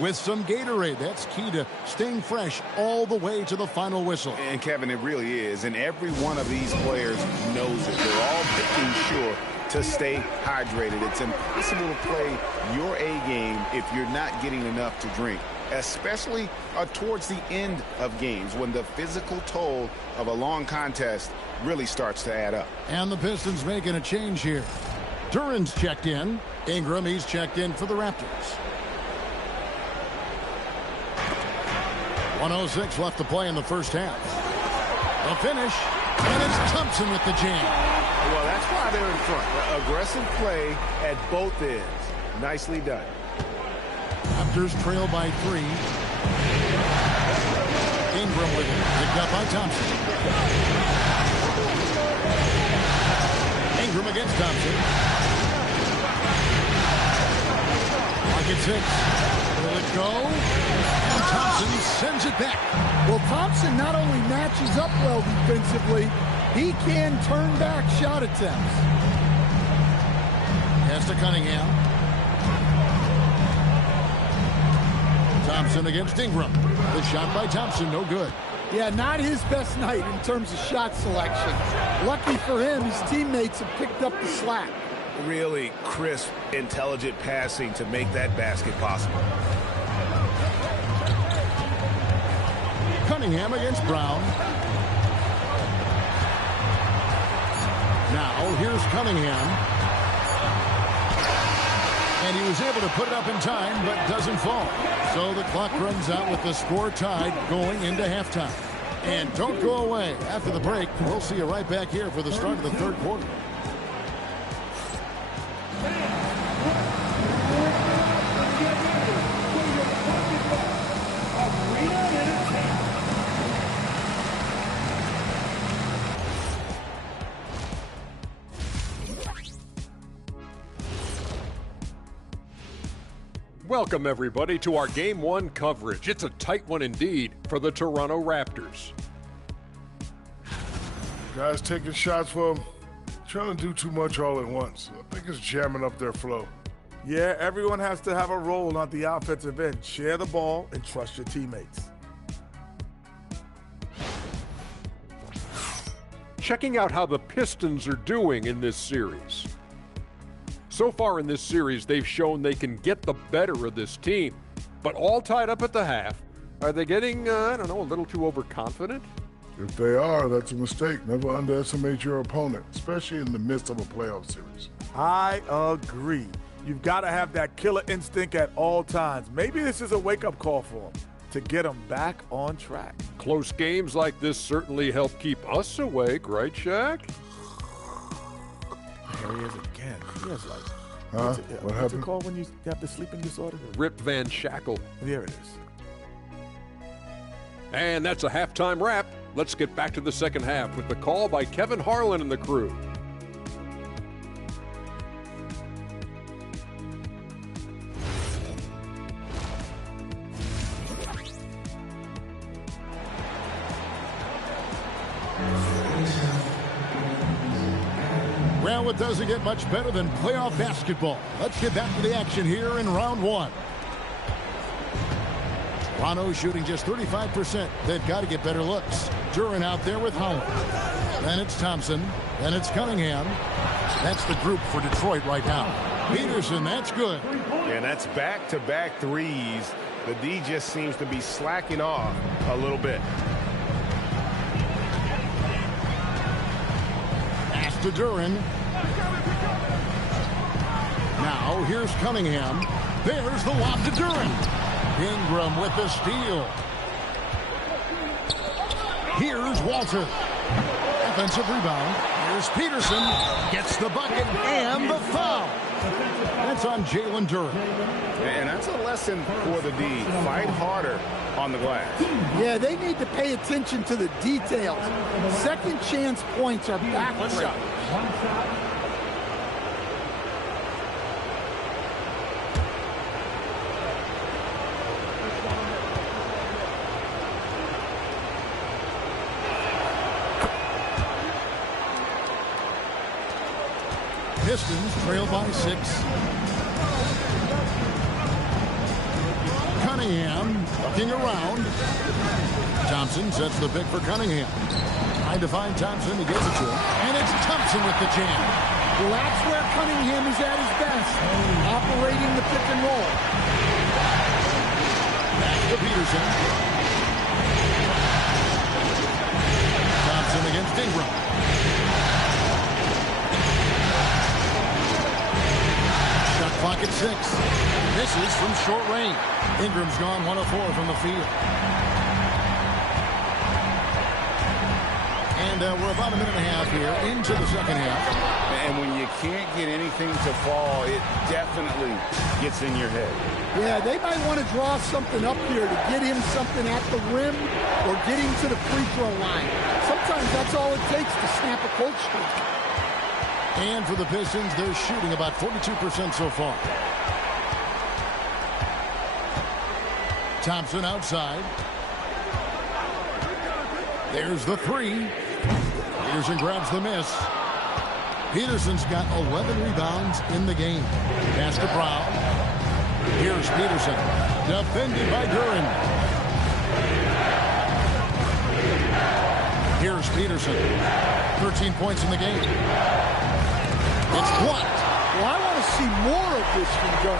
with some Gatorade. That's key to staying fresh all the way to the final whistle. And Kevin, it really is. And every one of these players knows it. They're all making sure to stay hydrated. It's impossible to play your A game if you're not getting enough to drink, especially towards the end of games when the physical toll of a long contest really starts to add up. And the Pistons making a change here. Duran's checked in. Ingram, he's checked in for the Raptors. 1:06 left to play in the first half. A finish, and it's Thompson with the jam. Well, that's why they're in front. Aggressive play at both ends. Nicely done. Raptors trail by 3. Ingram with it, picked up by Thompson. Ingram against Thompson. Pocket 6. Will it go? Thompson sends it back. Well, Thompson not only matches up well defensively, he can turn back shot attempts. Pass to Cunningham. Thompson against Ingram. The shot by Thompson, no good. Yeah, not his best night in terms of shot selection. Lucky for him, his teammates have picked up the slack. Really crisp, intelligent passing to make that basket possible. Cunningham against Brown. Now, here's Cunningham. And he was able to put it up in time, but doesn't fall. So the clock runs out with the score tied going into halftime. And don't go away. After the break, we'll see you right back here for the start of the third quarter. Welcome, everybody, to our Game 1 coverage. It's a tight one indeed for the Toronto Raptors. Guys taking shots for them, trying to do too much all at once. I think it's jamming up their flow. Yeah, everyone has to have a role on the offensive end. Share the ball and trust your teammates. Checking out how the Pistons are doing in this series. So far in this series, they've shown they can get the better of this team. But all tied up at the half, are they getting, a little too overconfident? If they are, that's a mistake. Never underestimate your opponent, especially in the midst of a playoff series. I agree. You've got to have that killer instinct at all times. Maybe this is a wake-up call for them to get them back on track. Close games like this certainly help keep us awake, right, Shaq? There he is again. He has what what's happened? it called when you have the sleeping disorder? Rip Van Shackle. There it is. And that's a halftime wrap. Let's get back to the second half with the call by Kevin Harlan and the crew. Well, it doesn't get much better than playoff basketball. Let's get back to the action here in round 1. Toronto shooting just 35%. They've got to get better looks. Duran out there with Holland. Then it's Thompson. Then it's Cunningham. That's the group for Detroit right now. Peterson, that's good. And that's back-to-back threes. The D just seems to be slacking off a little bit. Pass to Duran. Now, here's Cunningham. There's the lob to Duran. Ingram with the steal. Here's Walter. Offensive rebound. Here's Peterson. Gets the bucket and the foul. That's on Jalen Duran. And that's a lesson for the D. Fight harder on the glass. Yeah, they need to pay attention to the details. Second chance points are backbreakers. One shot. Pistons trail by 6. Cunningham looking around. Thompson sets the pick for Cunningham. Trying to find Thompson. He gets it to him. And it's Thompson with the jam. Well, that's where Cunningham is at his best. Operating the pick and roll. Back to Peterson. Thompson against Ingram. Clock at 6. Misses from short range. Ingram's gone 1 of 4 from the field. And we're about a minute and a half here into the second half. And when you can't get anything to fall, it definitely gets in your head. Yeah, they might want to draw something up here to get him something at the rim or get him to the free throw line. Sometimes that's all it takes to snap a cold streak. And for the Pistons, they're shooting about 42% so far. Thompson outside. There's the 3. Peterson grabs the miss. Peterson's got 11 rebounds in the game. Pass to Brown. Here's Peterson. Defended by Duran. Here's Peterson. 13 points in the game. It's blocked. Well, I want to see more of this from Duran.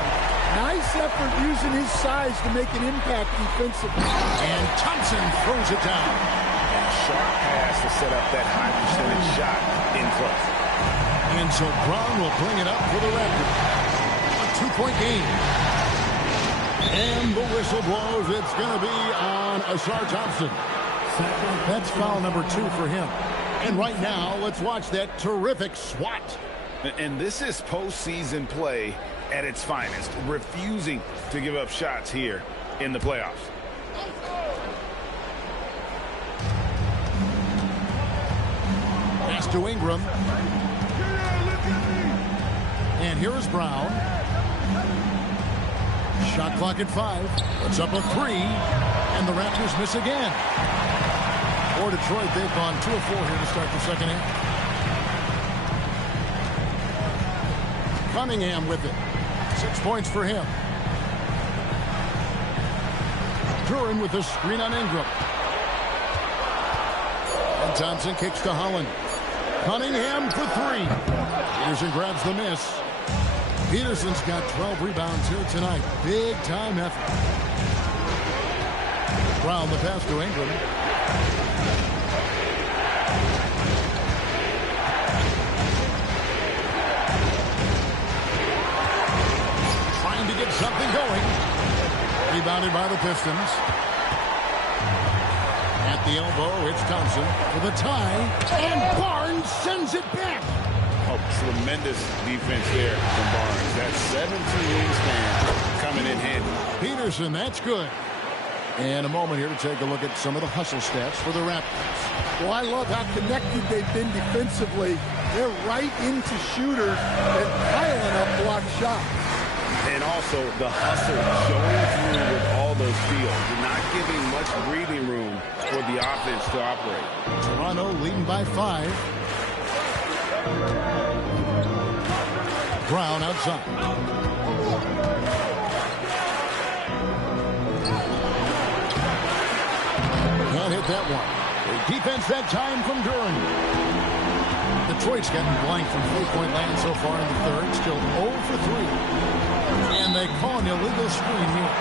Nice effort using his size to make an impact defensively. And Thompson throws it down. And sharp pass to set up that high percentage shot in close. And so Brown will bring it up for the Raptors. A 2-point game. And the whistle blows. It's going to be on Asar Thompson. That's foul number 2 for him. And right now, let's watch that terrific swat. And this is postseason play at its finest, refusing to give up shots here in the playoffs. Pass to Ingram. And here is Brown. Shot clock at 5. It's up a 3. And the Raptors miss again. For Detroit, they've gone 2 of 4 here to start the second half. Cunningham with it. 6 points for him. Duran with the screen on Ingram. And Thompson kicks to Holland. Cunningham for 3. Peterson grabs the miss. Peterson's got 12 rebounds here tonight. Big time effort. Brown the pass to Ingram. Trying to get something going. Rebounded by the Pistons. At the elbow, it's Thompson for the tie. And Barnes sends it back. Oh, tremendous defense there from Barnes. That 17 wingspan coming in handy. Peterson, that's good. And a moment here to take a look at some of the hustle stats for the Raptors. Well, I love how connected they've been defensively. They're right into shooters and piling up blocked shots. And also the hustle showing through with all those steals. You're not giving much breathing room for the offense to operate. Toronto leading by 5. Brown outside. Can't hit that one. The defense that time from Duran. Detroit's gotten blank from 3-point land so far in the third. Still 0 for 3. And they call an illegal screen here.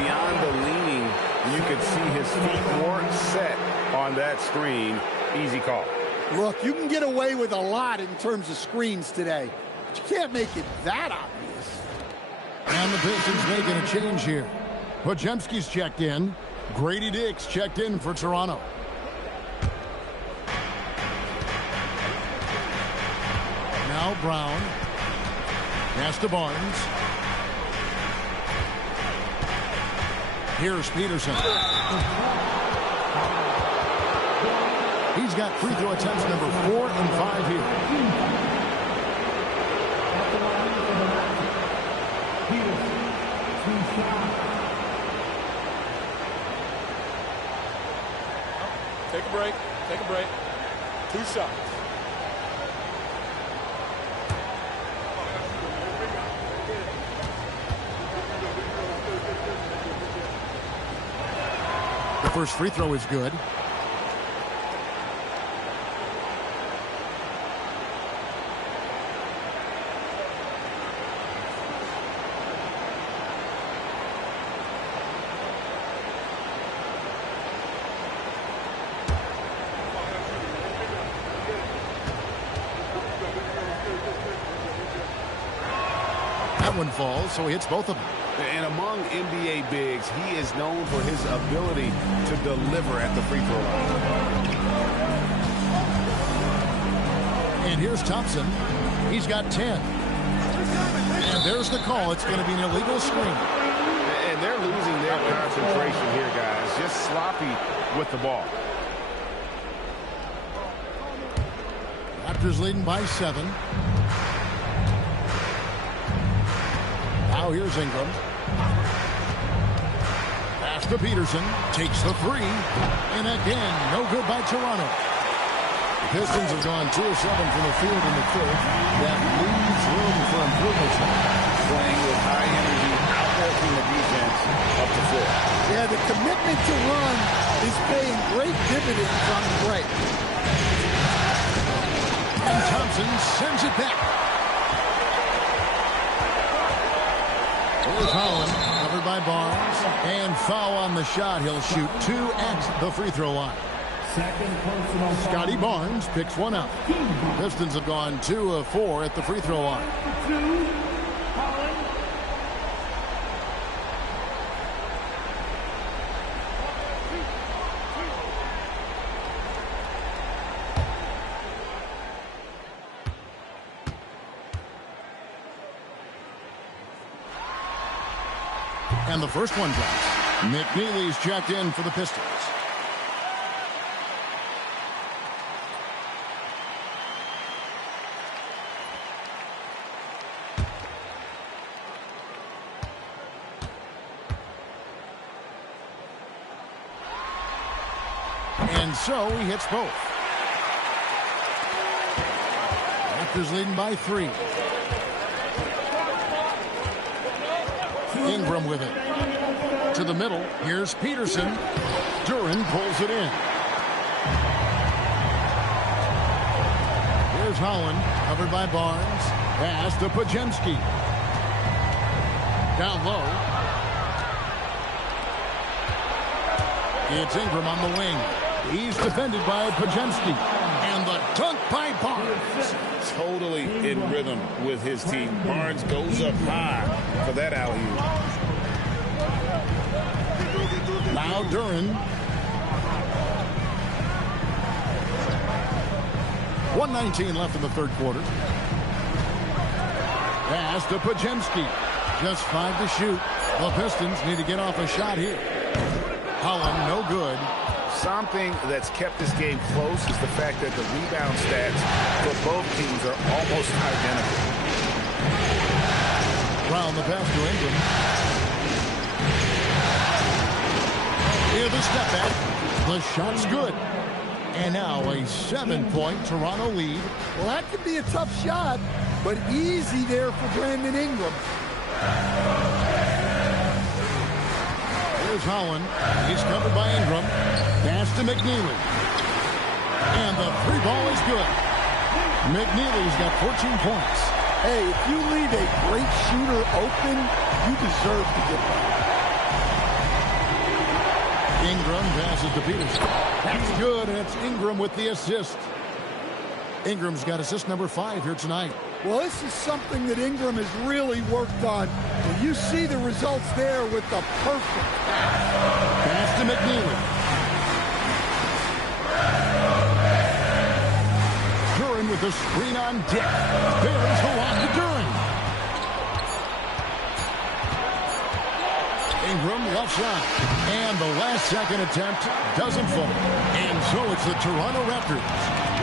Beyond the leaning, you could see his feet weren't set on that screen. Easy call. Look, you can get away with a lot in terms of screens today, but you can't make it that obvious. And the Pistons making a change here. Podziemski's checked in. Grady Dick's checked in for Toronto. Now Brown. Pass to Barnes. Here's Peterson. He's got free throw attempts number 4 and 5 here. Take a break. Take a break. 2 shots. The first free throw is good. That one falls, so he hits both of them. And among NBA bigs, he is known for his ability to deliver at the free throw line. And here's Thompson. He's got 10. And there's the call. It's going to be an illegal screen. And they're losing their concentration here, guys. Just sloppy with the ball. Raptors leading by 7. Now here's Ingram. Pass to Peterson. Takes the 3. And again, no good by Toronto. The Pistons have gone 2 of 7 from the field in the 3rd. That leaves room for improvement. Playing with high energy, outworking the defense up the floor. Yeah, the commitment to run is paying great dividends on the break. And Thompson sends it back. Here's Holland, covered by Barnes, and foul on the shot. He'll shoot 2 at the free throw line. Scotty Barnes picks one up. Pistons have gone 2 of 4 at the free throw line. And the first one drops. McNeely's checked in for the Pistons. And so he hits both. Raptors leading by 3. Ingram with it. To the middle. Here's Peterson. Duran pulls it in. Here's Holland. Covered by Barnes. Pass to Podziemski. Down low. It's Ingram on the wing. He's defended by Podziemski. And the dunk by Barnes. Totally in rhythm with his team. Barnes goes up high for that alley-oop. Now Duran. 1:19 left in the 3rd quarter. Pass to Podziemski. Just 5 to shoot. The Pistons need to get off a shot here. Holland, no good. Something that's kept this game close is the fact that the rebound stats for both teams are almost identical. Brown the pass to Ingram. Here the step back. The shot's good. And now a 7-point Toronto lead. Well, that could be a tough shot, but easy there for Brandon Ingram. Here's Holland. He's covered by Ingram. Pass to McNeely. And the 3-ball is good. McNeely's got 14 points. Hey, if you leave a great shooter open, you deserve to get that. Ingram passes to Peterson. That's good, and it's Ingram with the assist. Ingram's got assist number 5 here tonight. Well, this is something that Ingram has really worked on. And you see the results there with the perfect pass. Pass to McNeely. Duran with the screen on Dick. There's the lob to Duran. Ingram left side. And the last second attempt doesn't fall. And so it's the Toronto Raptors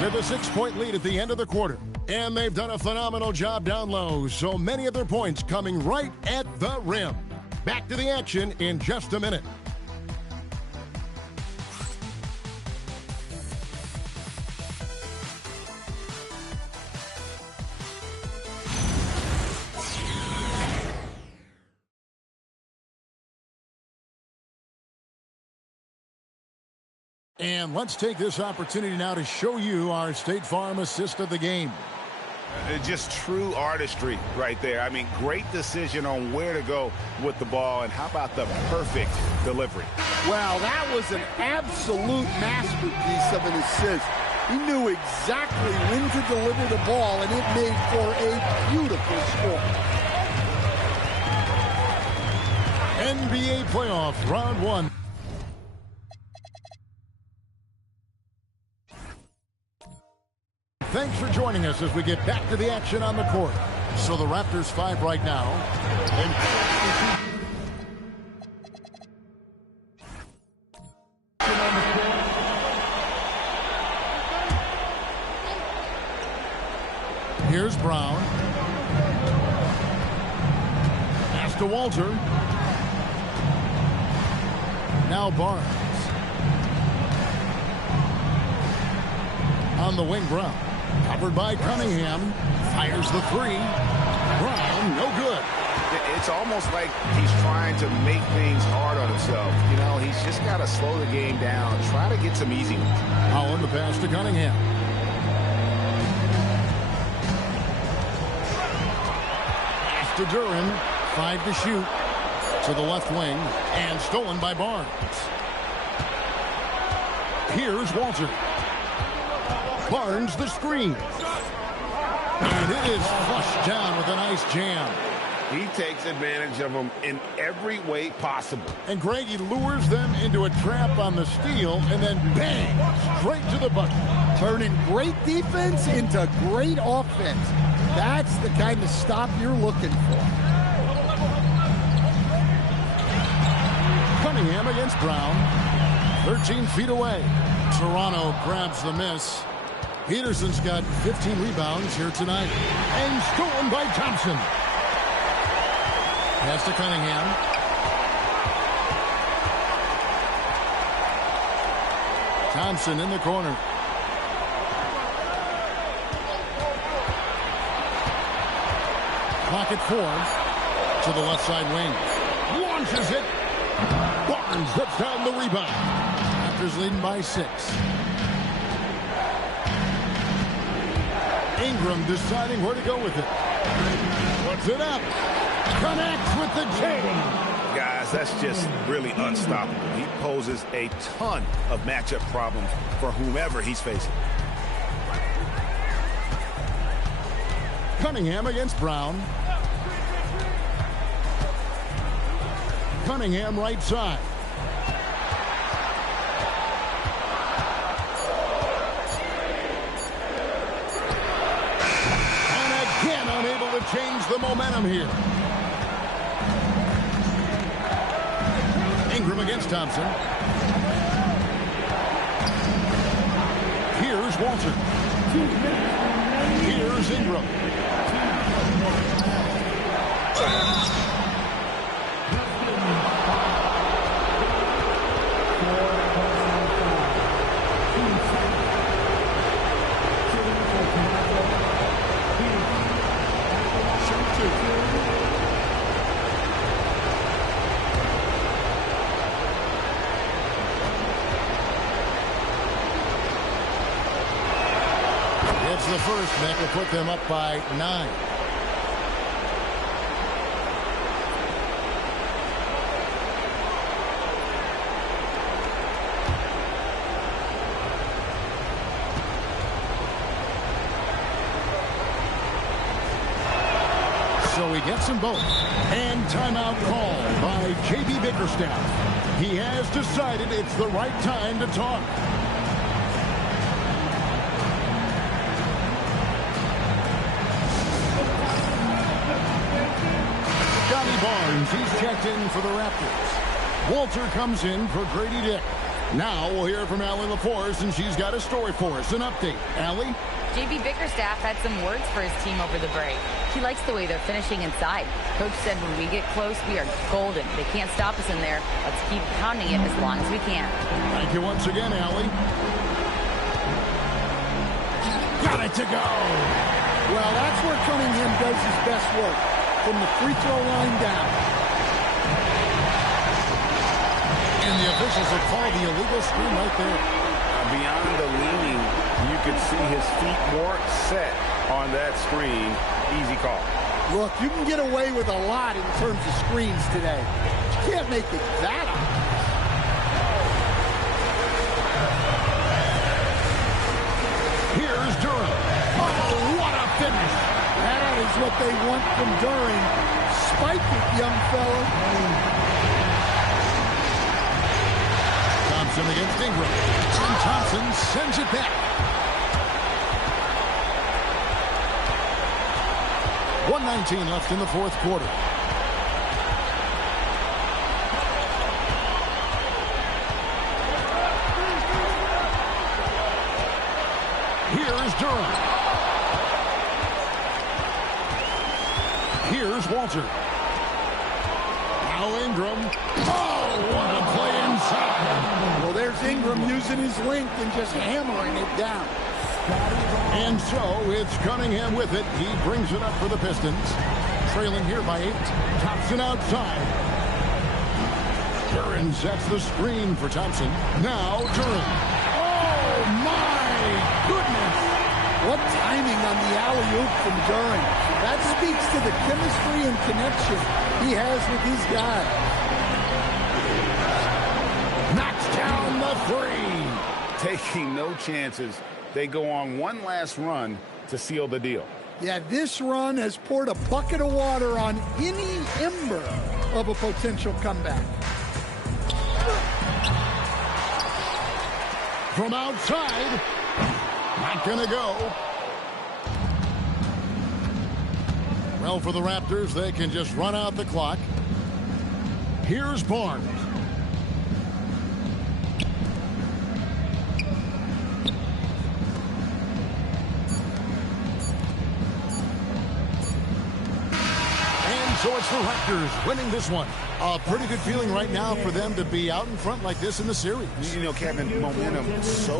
with a 6-point lead at the end of the quarter. And they've done a phenomenal job down low, so many of their points coming right at the rim. Back to the action in just a minute. And let's take this opportunity now to show you our State Farm assist of the game. Just true artistry right there. I mean, great decision on where to go with the ball, and how about the perfect delivery? Wow, that was an absolute masterpiece of an assist. He knew exactly when to deliver the ball, and it made for a beautiful score. NBA playoffs, round 1. Thanks for joining us as we get back to the action on the court. So the Raptors 5 right now. Here's Brown. Pass to Walter. Now Barnes. On the wing, Brown. Covered by Cunningham. Fires the 3. Brown, no good. It's almost like he's trying to make things hard on himself. You know, he's just got to slow the game down. Try to get some easy ones. Holland, the pass to Cunningham. Pass to Duran. 5 to shoot. To the left wing. And stolen by Barnes. Here's Walter. Barnes the screen. And it is flushed down with a nice jam. He takes advantage of them in every way possible. And Greg, he lures them into a trap on the steal, and then bang, straight to the bucket. Turning great defense into great offense. That's the kind of stop you're looking for. Cunningham against Brown. 13 feet away. Toronto grabs the miss. Peterson's got 15 rebounds here tonight. And stolen by Thompson. Pass to Cunningham. Thompson in the corner. Clock at 4. To the left side wing. Launches it. Barnes puts down the rebound. Raptors leading by 6. Ingram deciding where to go with it. Puts it up. Connects with the chain. Guys, that's just really unstoppable. He poses a ton of matchup problems for whomever he's facing. Cunningham against Brown. Cunningham right side. Change the momentum here. Ingram against Thompson. Here's Walter. Here's Ingram. The first that will put them up by 9. So he gets them both. And timeout call by J.B. Bickerstaff. He has decided it's the right time to talk. Scotty Barnes, he's checked in for the Raptors. Walter comes in for Grady Dick. Now we'll hear from Allie LaForce, and she's got a story for us. An update. Allie? J.B. Bickerstaff had some words for his team over the break. He likes the way they're finishing inside. Coach said when we get close, we are golden. They can't stop us in there. Let's keep pounding it as long as we can. Thank you once again, Allie. Got it to go. Well, that's where Cunningham does his best work, from the free throw line down. And the officials have called the illegal screen right there. Beyond the leaning, you could see his feet weren't set on that screen. Easy call. Look, you can get away with a lot in terms of screens today. You can't make it that obvious. Here's Durham. Oh, what a finish. That is what they want from Duran. Spike it, young fella. Thompson against Ingram. And Thompson sends it back. 1:19 left in the fourth quarter. Here's Durham. Here's Walter. Now Ingram. Oh, what a play inside. Well, there's Ingram using his length and just hammering it down. And so it's Cunningham with it. He brings it up for the Pistons. Trailing here by 8. Thompson outside. Duran sets the screen for Thompson. Now Duran. Oh, my goodness. What timing on the alley-oop from Duran. That speaks to the chemistry and connection he has with his guy. Knocks down the 3. Taking no chances. They go on one last run to seal the deal. Yeah, this run has poured a bucket of water on any ember of a potential comeback. From outside. Not gonna go. Well, for the Raptors, they can just run out the clock. Here's Barnes. So it's the Raptors winning this one. A pretty good feeling right now for them to be out in front like this in the series. You know, Kevin, momentum so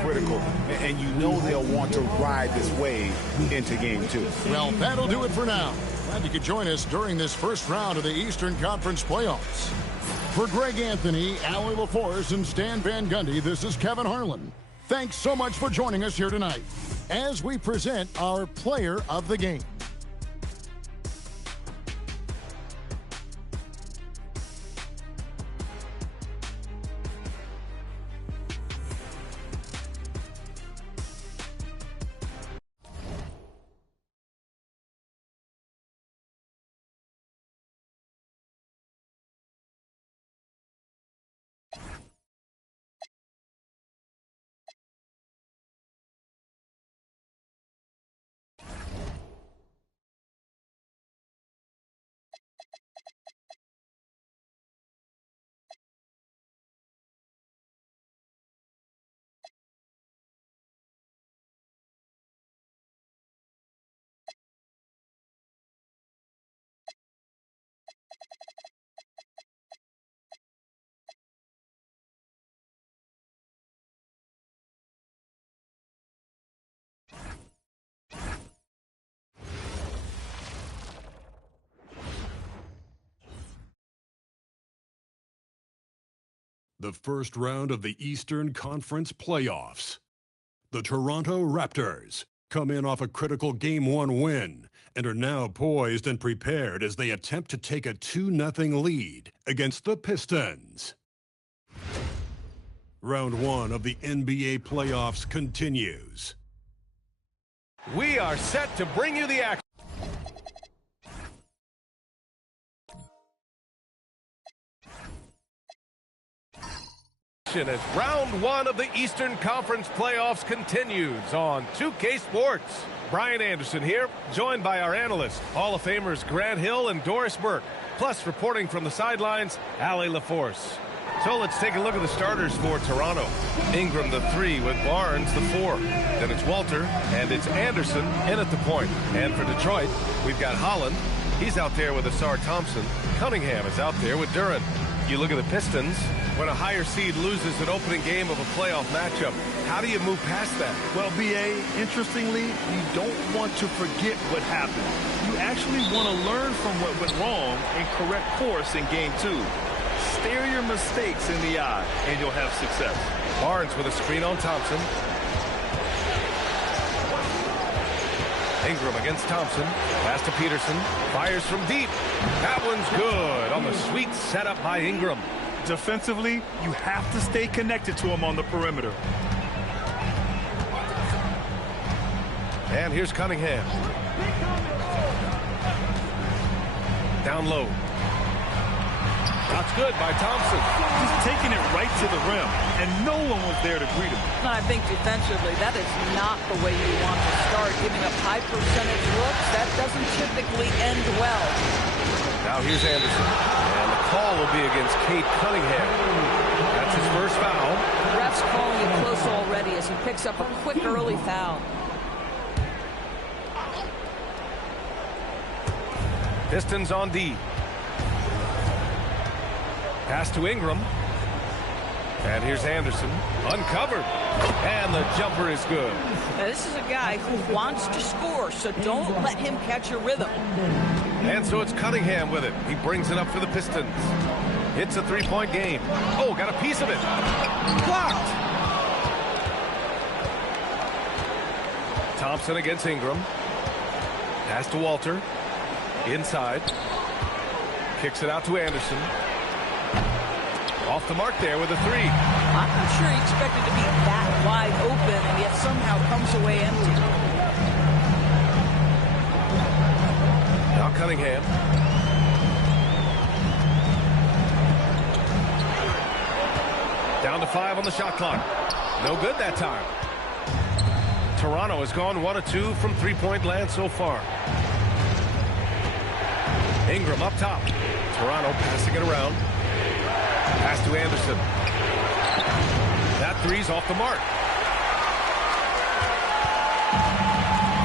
critical. And you know they'll want to ride this wave into game 2. Well, that'll do it for now. Glad you could join us during this first round of the Eastern Conference playoffs. For Greg Anthony, Allie LaForce, and Stan Van Gundy, this is Kevin Harlan. Thanks so much for joining us here tonight as we present our player of the game. The first round of the Eastern Conference playoffs. The Toronto Raptors come in off a critical Game 1 win and are now poised and prepared as they attempt to take a 2-0 lead against the Pistons. Round 1 of the NBA playoffs continues. We are set to bring you the action. action as round one of the Eastern Conference playoffs continues on 2K Sports. Brian Anderson here, joined by our analysts, Hall of Famers Grant Hill and Doris Burke. Plus, reporting from the sidelines, Allie LaForce. So let's take a look at the starters for Toronto. Ingram, the 3, with Barnes, the 4. Then it's Walter, and it's Anderson in at the point. And for Detroit, we've got Holland. He's out there with Asar Thompson. Cunningham is out there with Duren. You look at the Pistons. When a higher seed loses an opening game of a playoff matchup, how do you move past that? Well, B.A., interestingly, you don't want to forget what happened. You actually want to learn from what went wrong and correct course in Game 2. Stare your mistakes in the eye, and you'll have success. Barnes with a screen on Thompson. Ingram against Thompson. Pass to Peterson. Fires from deep. That one's good on the sweet setup by Ingram. Defensively, you have to stay connected to him on the perimeter. And here's Cunningham. Down low. That's good by Thompson. He's taking it right to the rim, and no one was there to greet him. I think defensively, that is not the way you want to start. Giving up high percentage looks, that doesn't typically end well. Now here's Anderson, and the call will be against Cade Cunningham. That's his first foul. The ref's calling it close already as he picks up a quick early foul. Pistons on D. Pass to Ingram. And here's Anderson. Uncovered. And the jumper is good. Now, this is a guy who wants to score, so don't let him catch a rhythm. And so it's Cunningham with it. He brings it up for the Pistons. It's a three-point game. Oh, got a piece of it. Blocked. Thompson against Ingram. Pass to Walter. Inside. Kicks it out to Anderson. Off the mark there with a 3. I'm not sure he expected to be that wide open and yet somehow comes away empty. Now Cunningham. Down to 5 on the shot clock. No good that time. Toronto has gone 1 of 2 from three-point land so far. Ingram up top. Toronto passing it around. Pass to Anderson. That 3's off the mark.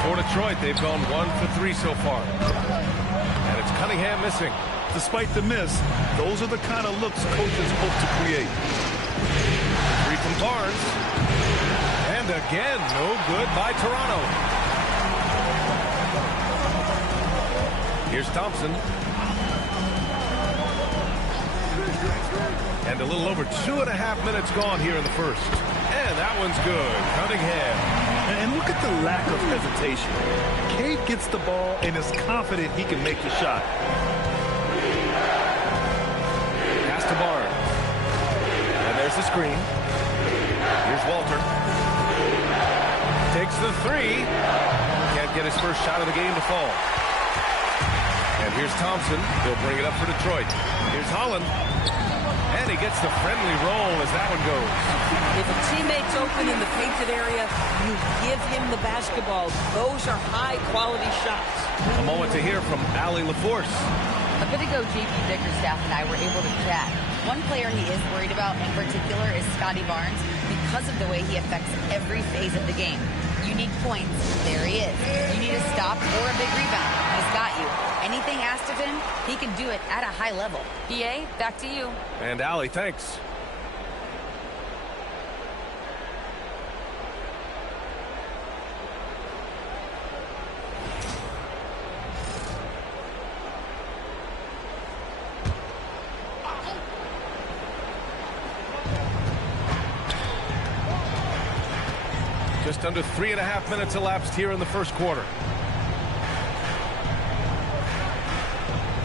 For Detroit, they've gone 1 for 3 so far. And it's Cunningham missing. Despite the miss, those are the kind of looks coaches hope to create. 3 from Barnes. And again, no good by Toronto. Here's Thompson. And a little over 2.5 minutes gone here in the first. And that one's good. Cunningham. And look at the lack of hesitation. Cade gets the ball and is confident he can make the shot. Pass to Barnes. And there's the screen. Here's Walter. Takes the 3. Can't get his first shot of the game to fall. And here's Thompson. He'll bring it up for Detroit. Here's Holland. And he gets the friendly roll as that one goes. If a teammate's open in the painted area, you give him the basketball. Those are high-quality shots. A moment to hear from Allie LaForce. A bit ago, JP Bickerstaff and I were able to chat. One player he is worried about in particular is Scotty Barnes because of the way he affects every phase of the game. You need points. There he is. You need a stop or a big rebound. He's got you. Anything asked of him, he can do it at a high level. PA, back to you. And Allie, thanks. Just under 3.5 minutes elapsed here in the first quarter.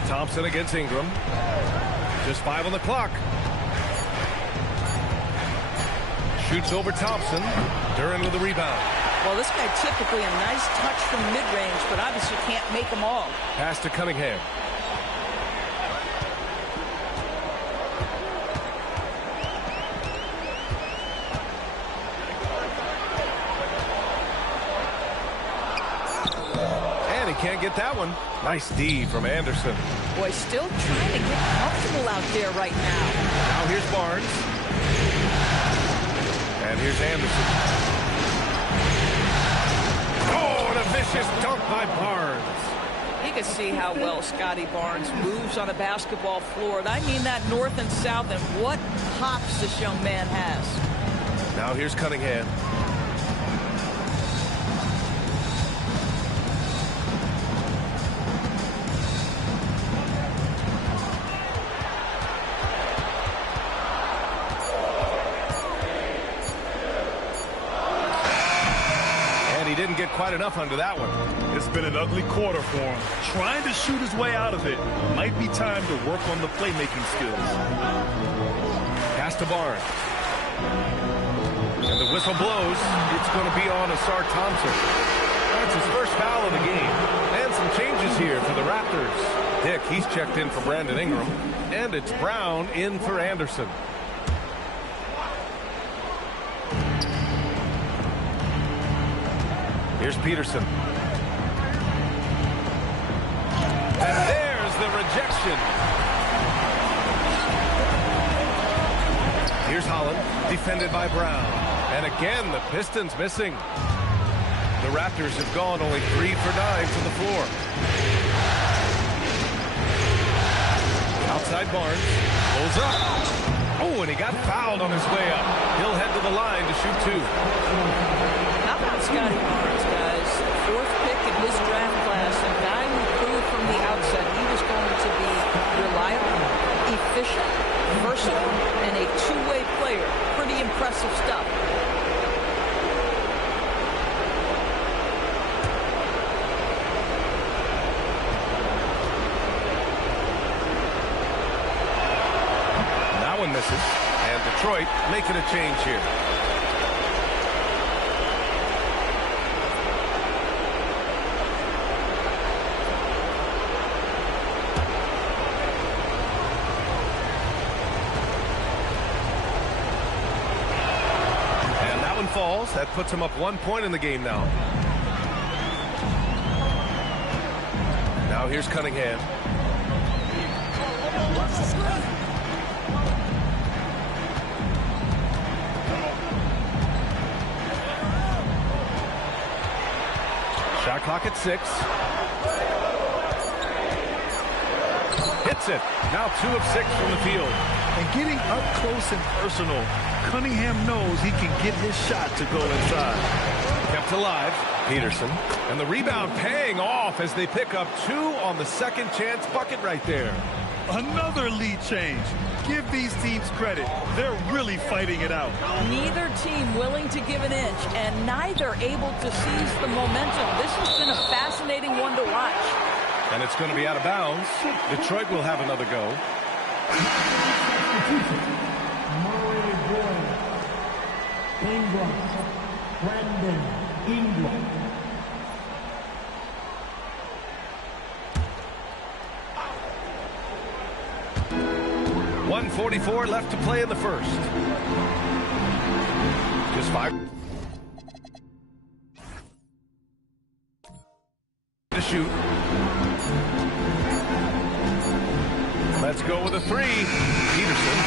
Thompson against Ingram. Just 5 on the clock. Shoots over Thompson. Duren with the rebound. Well, this guy typically a nice touch from mid-range, but obviously can't make them all. Pass to Cunningham. can't get that one. Nice D from Anderson. Boy, still trying to get comfortable out there right now. Now here's Barnes. And here's Anderson. Oh, and a vicious dunk by Barnes. You can see how well Scotty Barnes moves on a basketball floor. And I mean that north and south, and what hops this young man has. Now here's Cunningham. He didn't get quite enough under that one. It's been an ugly quarter for him. Trying to shoot his way out of it. Might be time to work on the playmaking skills. Pass to Barnes. And the whistle blows. It's going to be on Asar Thompson. That's his first foul of the game. And some changes here for the Raptors. Dick, he's checked in for Brandon Ingram. And it's Brown in for Anderson. Here's Peterson. And there's the rejection. Here's Holland, defended by Brown. And again, the Pistons missing. The Raptors have gone only 3 for 9 from the floor. Outside Barnes, pulls up. Oh, and he got fouled on his way up. He'll head to the line to shoot 2. How about Scotty Barnes, guys? 4th pick in his draft class, a guy who proved from the outset he was going to be reliable, efficient, versatile, and a two-way player. Pretty impressive stuff. That one misses, and Detroit making a change here. Falls. That puts him up 1 point in the game now. Now here's Cunningham. Shot clock at 6. Hits it. Now 2 of 6 from the field. And getting up close and personal, Cunningham knows he can get his shot to go inside. Kept alive, Peterson. And the rebound paying off as they pick up 2 on the second chance bucket right there. Another lead change. Give these teams credit. They're really fighting it out. Neither team willing to give an inch, and neither able to seize the momentum. This has been a fascinating one to watch. And it's going to be out of bounds. Detroit will have another go. Ingram, Brandon Ingram. .144 left to play in the first. Just 5 to shoot. Let's go with a 3. Peterson.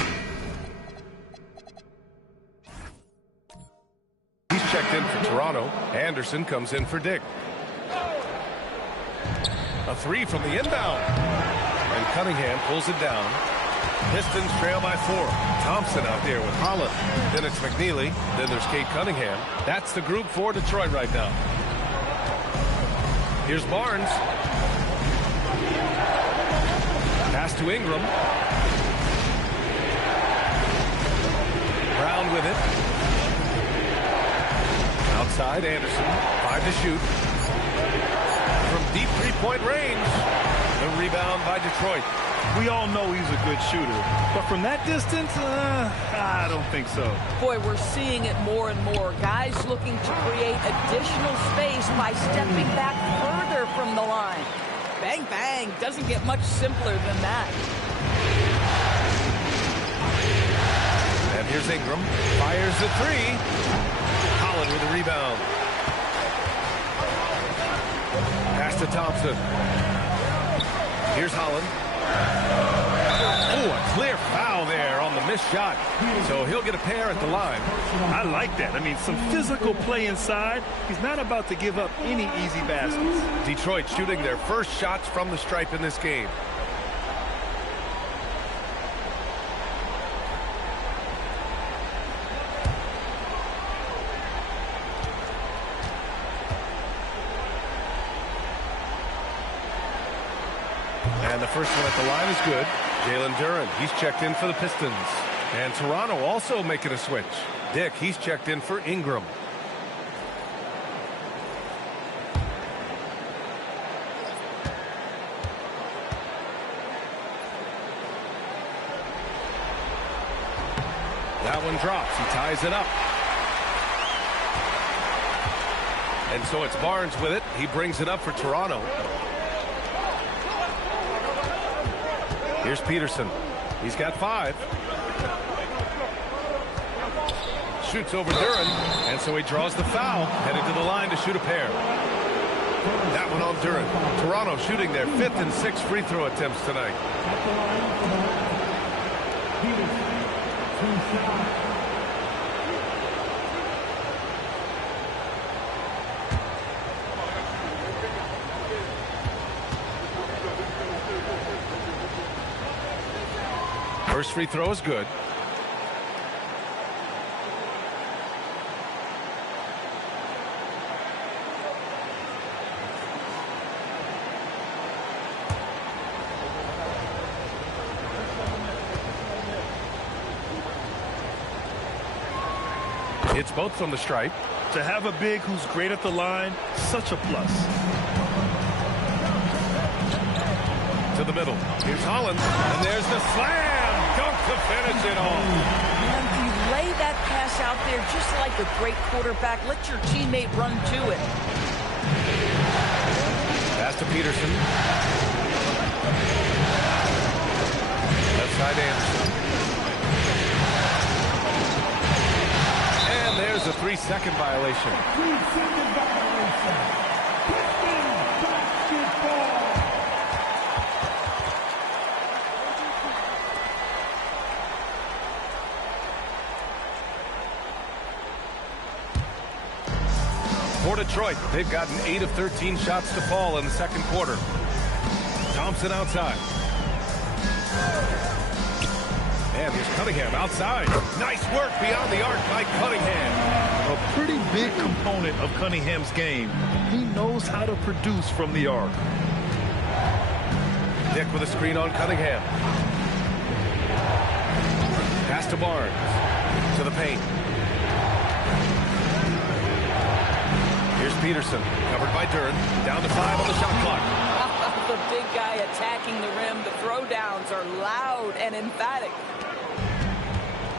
He's checked in for Toronto. Anderson comes in for Dick. A 3 from the inbound. And Cunningham pulls it down. Pistons trail by 4. Thompson out there with Holland. Then it's McNeely. Then there's Kate Cunningham. That's the group for Detroit right now. Here's Barnes. Pass to Ingram. Brown with it. Outside, Anderson. 5 to shoot. From deep three-point range. The rebound by Detroit. We all know he's a good shooter, but from that distance, I don't think so. Boy, we're seeing it more and more. Guys looking to create additional space by stepping back further from the line. Bang, bang. Doesn't get much simpler than that. And here's Ingram. Fires the 3. Holland with the rebound. Pass to to Thompson. Here's Holland. Oh, a clear foul there on the missed shot. So he'll get a pair at the line. I like that. I mean, some physical play inside. He's not about to give up any easy baskets. Detroit shooting their first shots from the stripe in this game. And the first one at the line is good. Jalen Duren, he's checked in for the Pistons. And Toronto also making a switch. Dick, he's checked in for Ingram. That one drops. He ties it up. And so it's Barnes with it. He brings it up for Toronto. Here's Peterson. He's got 5. Shoots over Duren, and so he draws the foul, headed to the line to shoot a pair. That one on Duren. Toronto shooting their 5th and 6th free throw attempts tonight. First free throw is good. It's both from the stripe. To have a big who's great at the line, such a plus. To the middle. Here's Holland. And there's the slam. Dunk to finish it off. And you lay that pass out there just like a great quarterback. Let your teammate run to it. Pass to Peterson. Left side Anderson. And there's a 3-second violation. 3-second violation. Pistons basketball. For Detroit, they've gotten 8 of 13 shots to fall in the second quarter. Thompson outside. And here's Cunningham outside. Nice work beyond the arc by Cunningham. A pretty big component of Cunningham's game. He knows how to produce from the arc. Dick with a screen on Cunningham. Pass to Barnes. To the paint. Here's Peterson, covered by Duren. Down to 5 on the shot clock. The big guy attacking the rim. The throwdowns are loud and emphatic.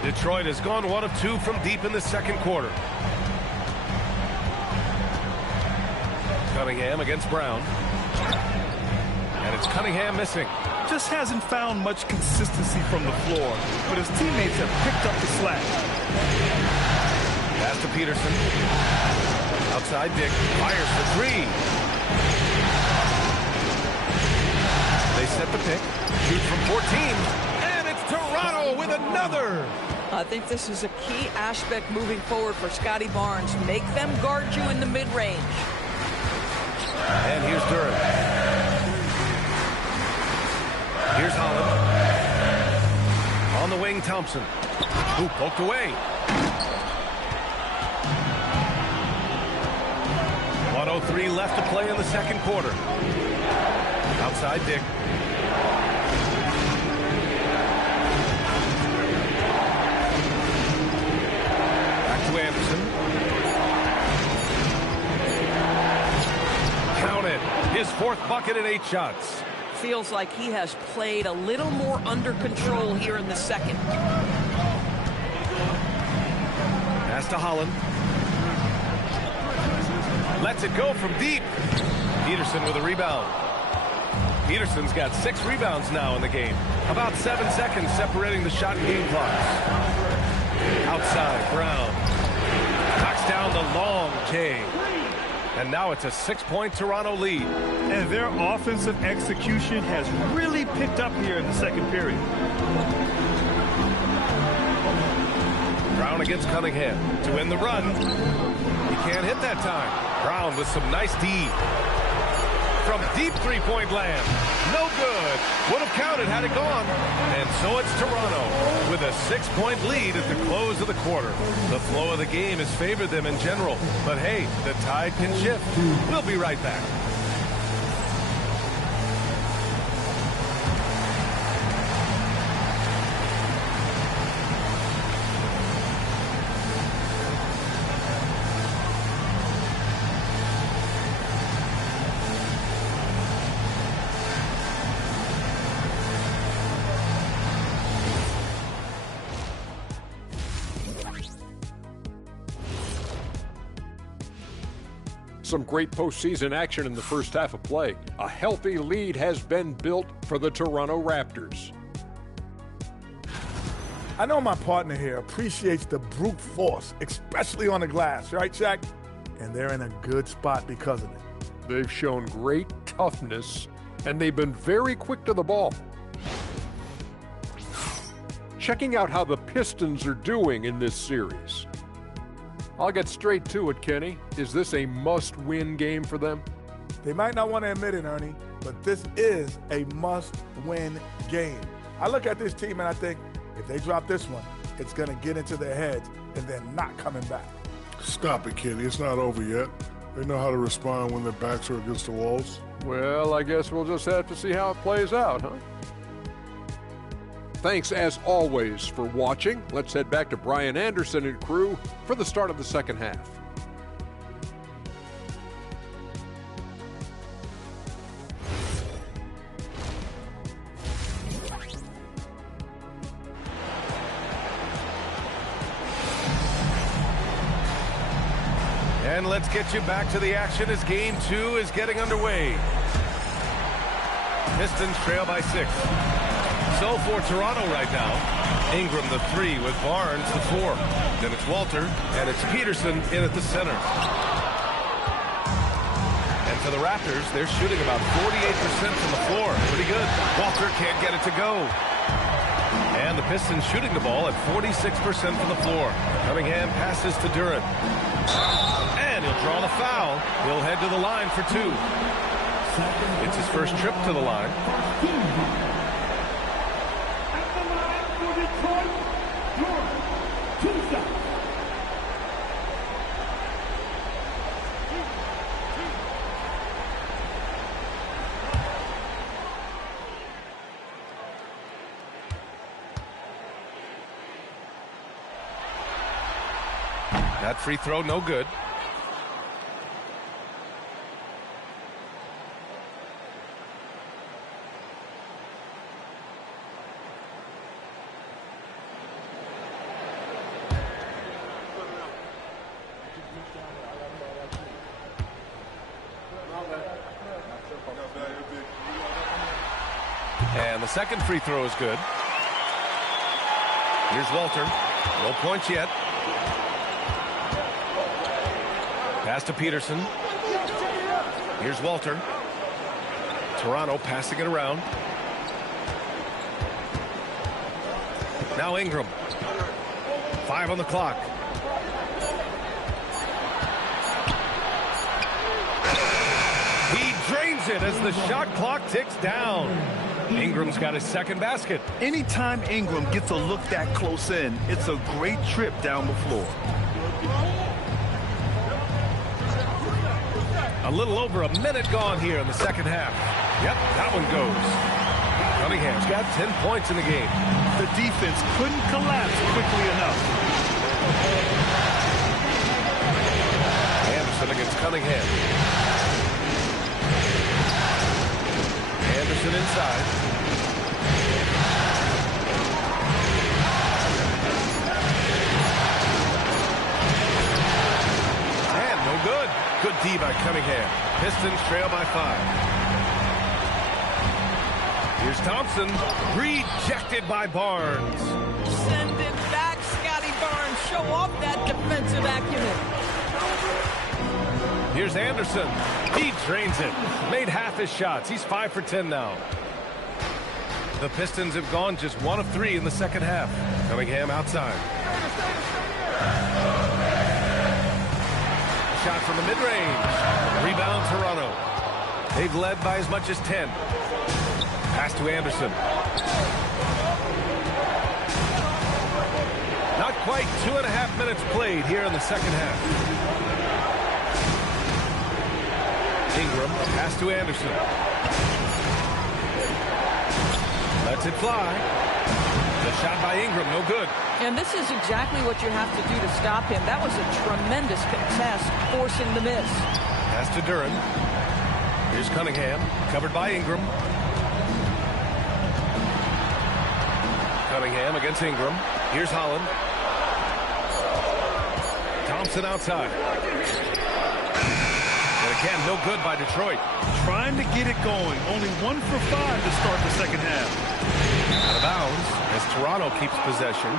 Detroit has gone 1 of 2 from deep in the second quarter. Cunningham against Brown. And it's Cunningham missing. Just hasn't found much consistency from the floor, but his teammates have picked up the slack. Pass to Peterson. Outside Dick, fires for 3. They set the pick, shoot from 14, and it's Toronto with another. I think this is a key aspect moving forward for Scotty Barnes. Make them guard you in the mid-range. And here's Duren. Here's Holland. On the wing, Thompson. Ooh, poked away. 1:03 left to play in the second quarter. Outside Dick. Back to Anderson. Count it. His 4th bucket in 8 shots. Feels like he has played a little more under control here in the second. Pass to Holland. Lets it go from deep. Peterson with a rebound. Peterson's got 6 rebounds now in the game. About 7 seconds separating the shot and game clocks. Outside, Brown. Knocks down the long J. And now it's a 6-point Toronto lead. And their offensive execution has really picked up here in the second period. Brown against Cunningham to win the run. He can't hit that time. Brown with some nice D. From deep three-point land. No good. Would have counted had it gone. And so it's Toronto with a 6-point lead at the close of the quarter. The flow of the game has favored them in general. But hey, the tide can shift. We'll be right back. Some great postseason action in the first half of play. A healthy lead has been built for the Toronto Raptors. I know my partner here appreciates the brute force, especially on the glass, right, Shaq? And they're in a good spot because of it. They've shown great toughness, and they've been very quick to the ball. Checking out how the Pistons are doing in this series. I'll get straight to it, Kenny. Is this a must-win game for them? They might not want to admit it, Ernie, but this is a must-win game. I look at this team and I think, if they drop this one, it's going to get into their heads and they're not coming back. Stop it, Kenny. It's not over yet. They know how to respond when their backs are against the walls. Well, I guess we'll just have to see how it plays out, huh? Thanks, as always, for watching. Let's head back to Brian Anderson and crew for the start of the second half. And let's get you back to the action as Game 2 is getting underway. Pistons trail by 6. So for Toronto right now, Ingram the 3 with Barnes the 4. Then it's Walter, and it's Peterson in at the center. And for the Raptors, they're shooting about 48% from the floor. Pretty good. Walter can't get it to go. And the Pistons shooting the ball at 46% from the floor. Cunningham passes to Durant. And he'll draw the foul. He'll head to the line for 2. It's his first trip to the line. That free throw, no good. And the second free throw is good. Here's Walter. No points yet. Pass to Peterson. Here's Walter. Toronto passing it around. Now Ingram. 5 on the clock. He drains it as the shot clock ticks down. Ingram's got his second basket. Anytime Ingram gets a look that close in, it's a great trip down the floor. A little over a minute gone here in the second half. Yep, that one goes. Cunningham's got 10 points in the game. The defense couldn't collapse quickly enough. Anderson against Cunningham. Anderson inside. And no good. Good D by Cunningham. Pistons trail by 5. Here's Thompson. Rejected by Barnes. Send it back, Scotty Barnes. Show off that defensive acumen. Here's Here's Anderson. He drains it. Made half his shots. He's 5 for 10 now. The Pistons have gone just 1 of 3 in the second half. Cunningham outside. Shot from the mid-range. Rebound Toronto. They've led by as much as 10. Pass to Anderson. Not quite 2.5 minutes played here in the second half. Ingram, pass to Anderson. Lets it fly. The shot by Ingram, no good. And this is exactly what you have to do to stop him. That was a tremendous contest, forcing the miss. Pass to Duren. Here's Cunningham, covered by Ingram. Cunningham against Ingram. Here's Holland. Thompson outside. And again, no good by Detroit. Trying to get it going. Only 1 for 5 to start the second half. Out of bounds as Toronto keeps possession.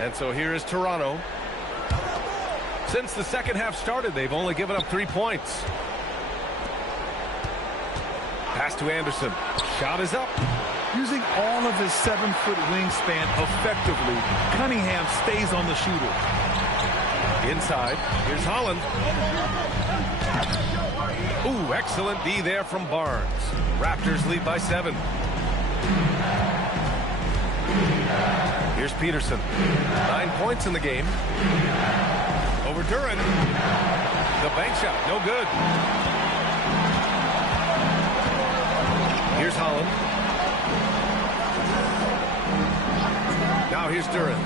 And so here is Toronto. Since the second half started, they've only given up 3 points. Pass to Anderson. Shot is up. Using all of his 7-foot wingspan effectively, Cunningham stays on the shooter. Inside. Here's Holland. Ooh, excellent D there from Barnes. Raptors lead by 7. Here's Peterson. 9 points in the game. Over Duren. The bank shot, no good. Here's Holland. Now here's Duren.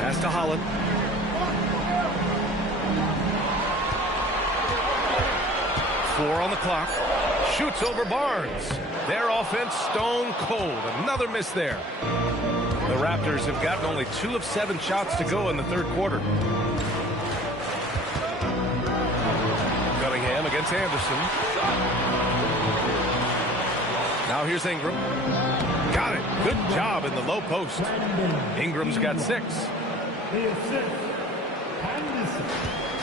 Pass to Holland. Four on the clock. Shoots over Barnes. Their offense stone cold. Another miss there. The Raptors have gotten only 2 of 7 shots to go in the third quarter. Cunningham against Anderson. Now here's Ingram. Got it. Good job in the low post. Ingram's got 6.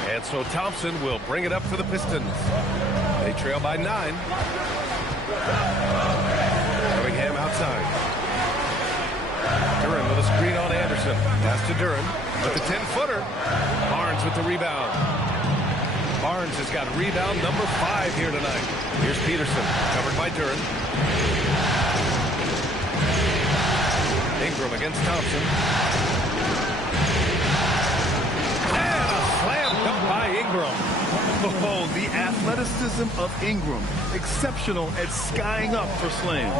And so Thompson will bring it up for the Pistons. They trail by 9. Cunningham outside. Duren with a screen on Anderson. Pass to Duren with the 10-footer. Barnes with the rebound. Barnes has got rebound number 5 here tonight. Here's Peterson, covered by Duren. Ingram against Thompson. And a slam dunk by Ingram. Oh, the athleticism of Ingram. Exceptional at skying up for slams.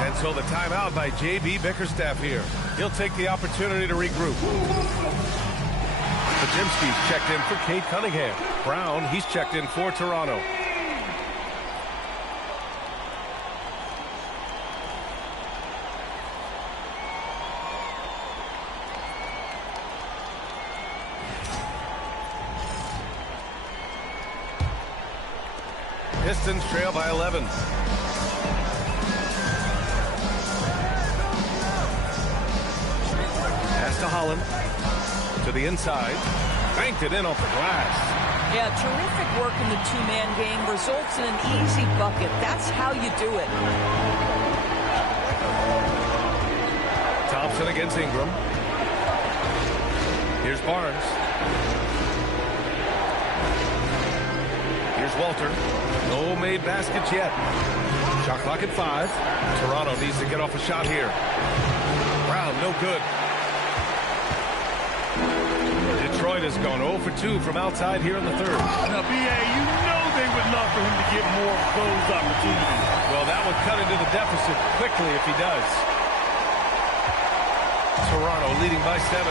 And so the timeout by J.B. Bickerstaff here. He'll take the opportunity to regroup. Podziemski's checked in for Cade Cunningham. Brown, he's checked in for Toronto. Pistons trail by 11. Pass to Holland. To the inside. Banked it in off the glass. Yeah, terrific work in the two-man game. Results in an easy bucket. That's how you do it. Thompson against Ingram. Here's Barnes. Here's Walter. No made baskets yet. Shot clock at 5. Toronto needs to get off a shot here. Brown, no good. Detroit has gone 0 for 2 from outside here in the third. Now, B.A., you know they would love for him to get more of those opportunities. Well, that would cut into the deficit quickly if he does. Toronto leading by 7.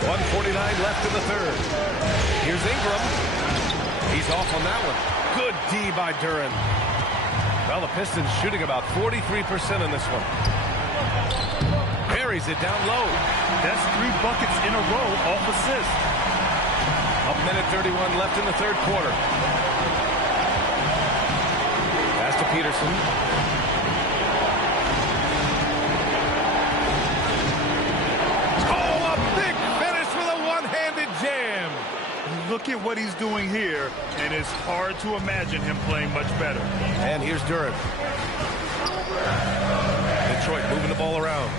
1:49 left in the third. Here's Ingram. He's off on that one. Good D by Duren. Well, the Pistons shooting about 43% in this one. Buries it down low. That's 3 buckets in a row off assist. 1:31 left in the third quarter. Pass to Peterson. Oh, a big finish with a one-handed jam. Look at what he's doing here, and it's hard to imagine him playing much better. And here's Durant. Detroit moving the ball around.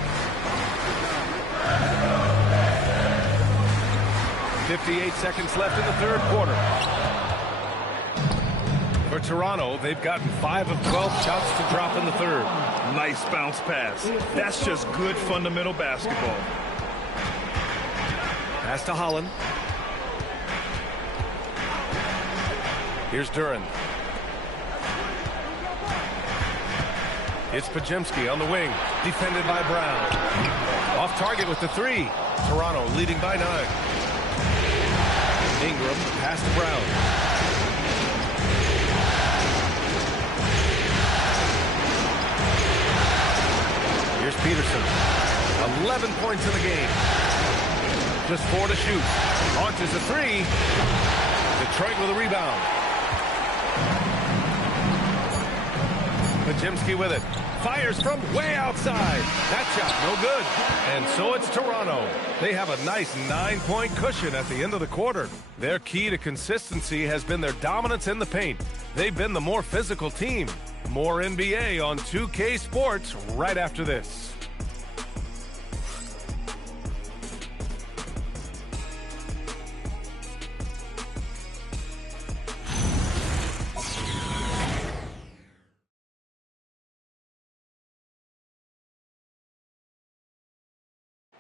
58 seconds left in the third quarter. For Toronto, they've gotten 5 of 12 shots to drop in the third. Nice bounce pass. That's just good fundamental basketball. Pass to Holland. Here's Duran. It's Pajemski on the wing, defended by Brown. Off target with the 3. Toronto leading by 9. Ingram, pass to Brown. Here's Peterson. 11 points in the game. Just 4 to shoot. Launches a 3. Detroit with a rebound. Pajemski with it. Fires from way outside. That shot no good. And so it's Toronto. They have a nice 9-point cushion at the end of the quarter. Their key to consistency has been their dominance in the paint. They've been the more physical team. More NBA on 2K Sports right after this.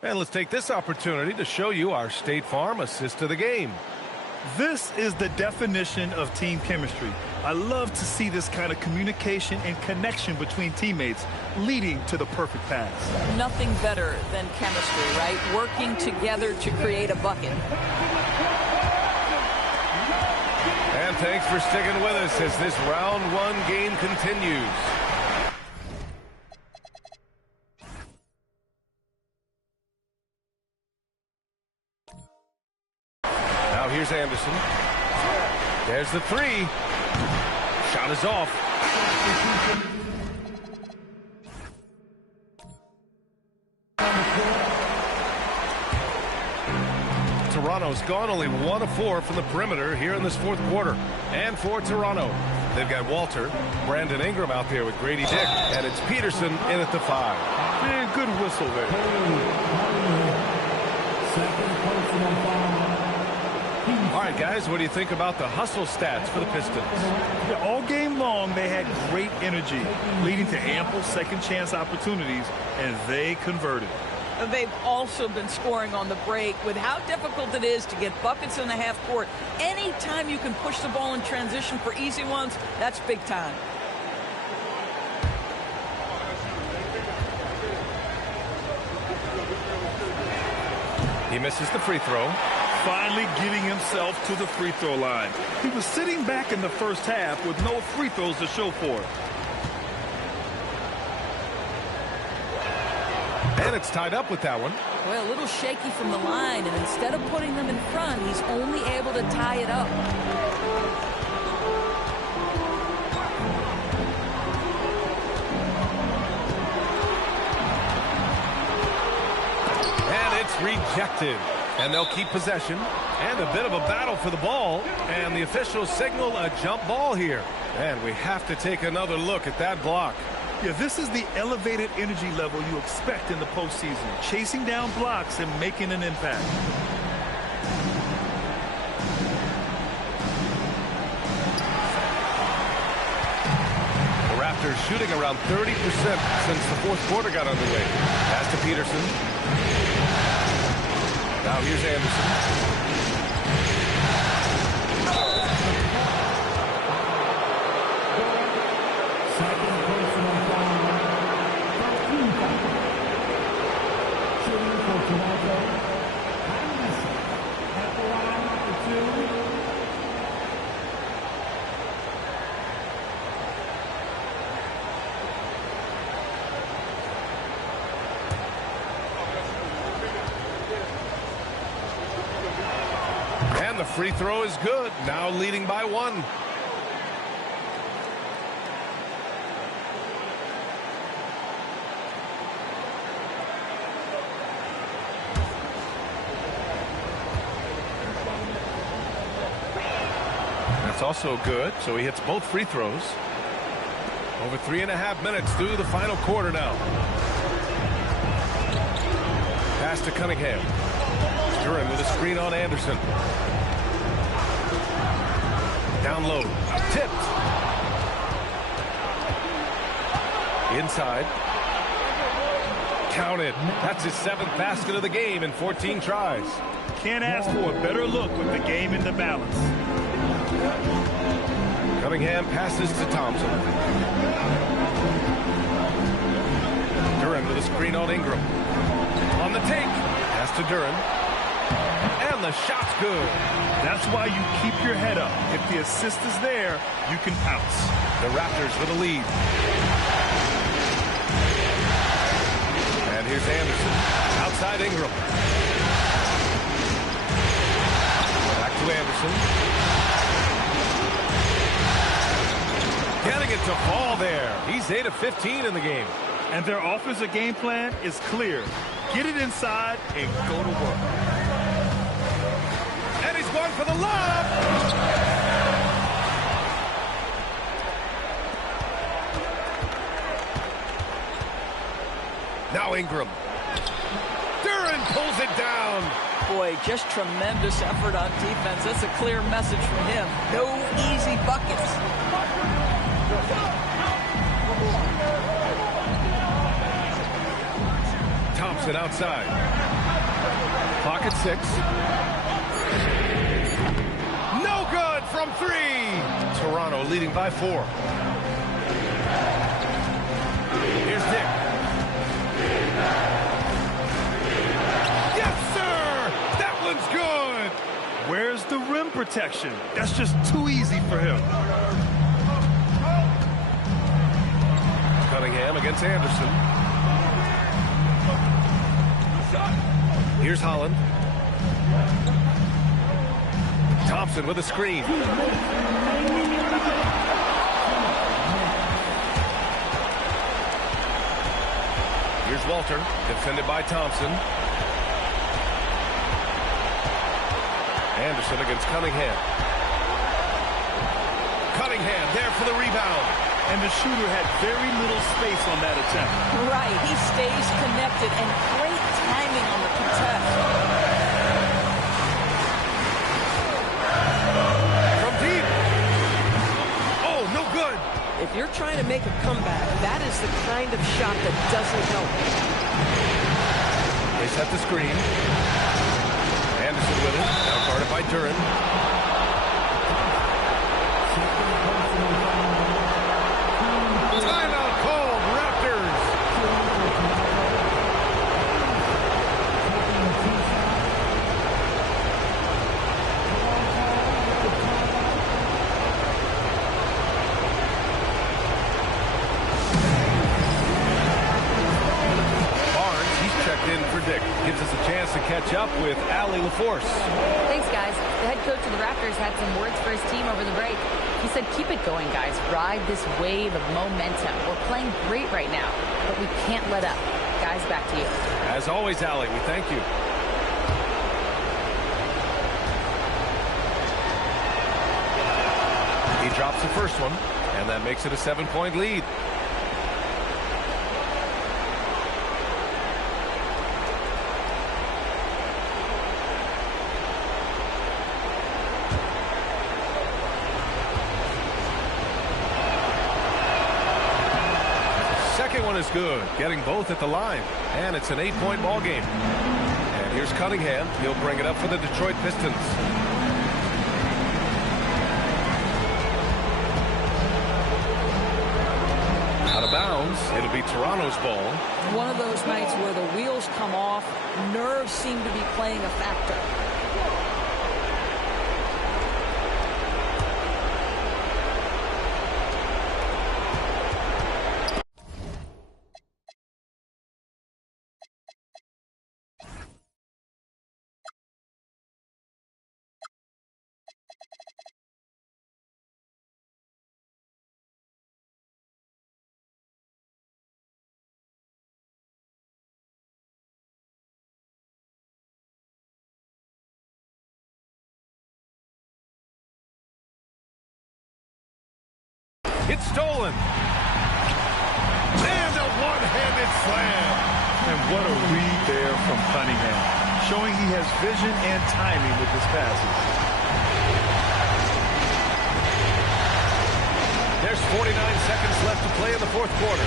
And let's take this opportunity to show you our State Farm assist to the game. This is the definition of team chemistry. I love to see this kind of communication and connection between teammates leading to the perfect pass. Nothing better than chemistry, right? Working together to create a bucket. And thanks for sticking with us as this round 1 game continues. Here's Anderson. There's the 3. Shot is off. Toronto's gone only 1 of 4 from the perimeter here in this fourth quarter. And for Toronto, they've got Walter, Brandon Ingram out there with Grady Dick, and it's Peterson in at the 5. Man, good whistle there. Second personal foul. All right, guys, what do you think about the hustle stats for the Pistons? Yeah, all game long, they had great energy, leading to ample second chance opportunities, and they converted. They've also been scoring on the break. With how difficult it is to get buckets in the half court, anytime you can push the ball in transition for easy ones, that's big time. He misses the free throw. Finally getting himself to the free throw line. He was sitting back in the first half with no free throws to show for it. And it's tied up with that one. Well, a little shaky from the line, and instead of putting them in front, he's only able to tie it up. And it's rejected. And they'll keep possession. And a bit of a battle for the ball. And the officials signal a jump ball here. And we have to take another look at that block. Yeah, this is the elevated energy level you expect in the postseason. Chasing down blocks and making an impact. The Raptors shooting around 30% since the fourth quarter got underway. Pass to Peterson. Now here's Anderson. Second personal foul. 13 foul. Shooting for Toronto. Anderson at the line for 2. And the free throw is good. Now leading by 1. That's also good, so he hits both free throws. Over 3.5 minutes through the final quarter now. Pass to Cunningham. Duran with a screen on Anderson. Down low. Tipped. Inside. Counted. That's his 7th basket of the game in 14 tries. Can't ask for a better look with the game in the balance. Cunningham passes to Thompson. Duran with a screen on Ingram. On the take. Pass to Duran. And the shot's good. That's why you keep your head up. If the assist is there, you can pounce. The Raptors with a lead. And here's Anderson. Outside Ingram. Back to Anderson. Getting it to fall there. He's 8 of 15 in the game. And their offensive game plan is clear. Get it inside and go to work. And he's going for the lob. Now Ingram. Duran pulls it down. Boy, just tremendous effort on defense. That's a clear message from him. No easy buckets. Thompson outside. Clock at 6. No good from 3. Toronto leading by 4. Here's Dick. Yes, sir! That one's good! Where's the rim protection? That's just too easy for him. Cunningham against Anderson. Here's Holland. Thompson with a screen. Here's Walter, defended by Thompson. Anderson against Cunningham. Cunningham there for the rebound. And the shooter had very little space on that attempt. Right, he stays connected and great timing on the contest. From deep. Oh, no good. If you're trying to make a comeback, that is the kind of shot that doesn't help. They set the screen. Anderson with it. Now guarded by Duran. Timeout called, Raptors. Barnes, he's checked in for Dick. Gives us a chance to catch up with Allie LaForce. Thanks, guys. The head coach of the Raptors had some words for his team over the break. He said, keep it going, guys. Ride this wave of momentum. We're playing great right now, but we can't let up. Guys, back to you. As always, Allie, we thank you. He drops the first one, and that makes it a 7-point lead. Second one is good, getting both at the line, and it's an 8-point ball game. And here's Cunningham. He'll bring it up for the Detroit Pistons. Out of bounds. It'll be Toronto's ball. One of those nights where the wheels come off, nerves seem to be playing a factor. It's stolen. And a one-handed slam. And what a read there from Cunningham, showing he has vision and timing with his passes. There's 49 seconds left to play in the fourth quarter.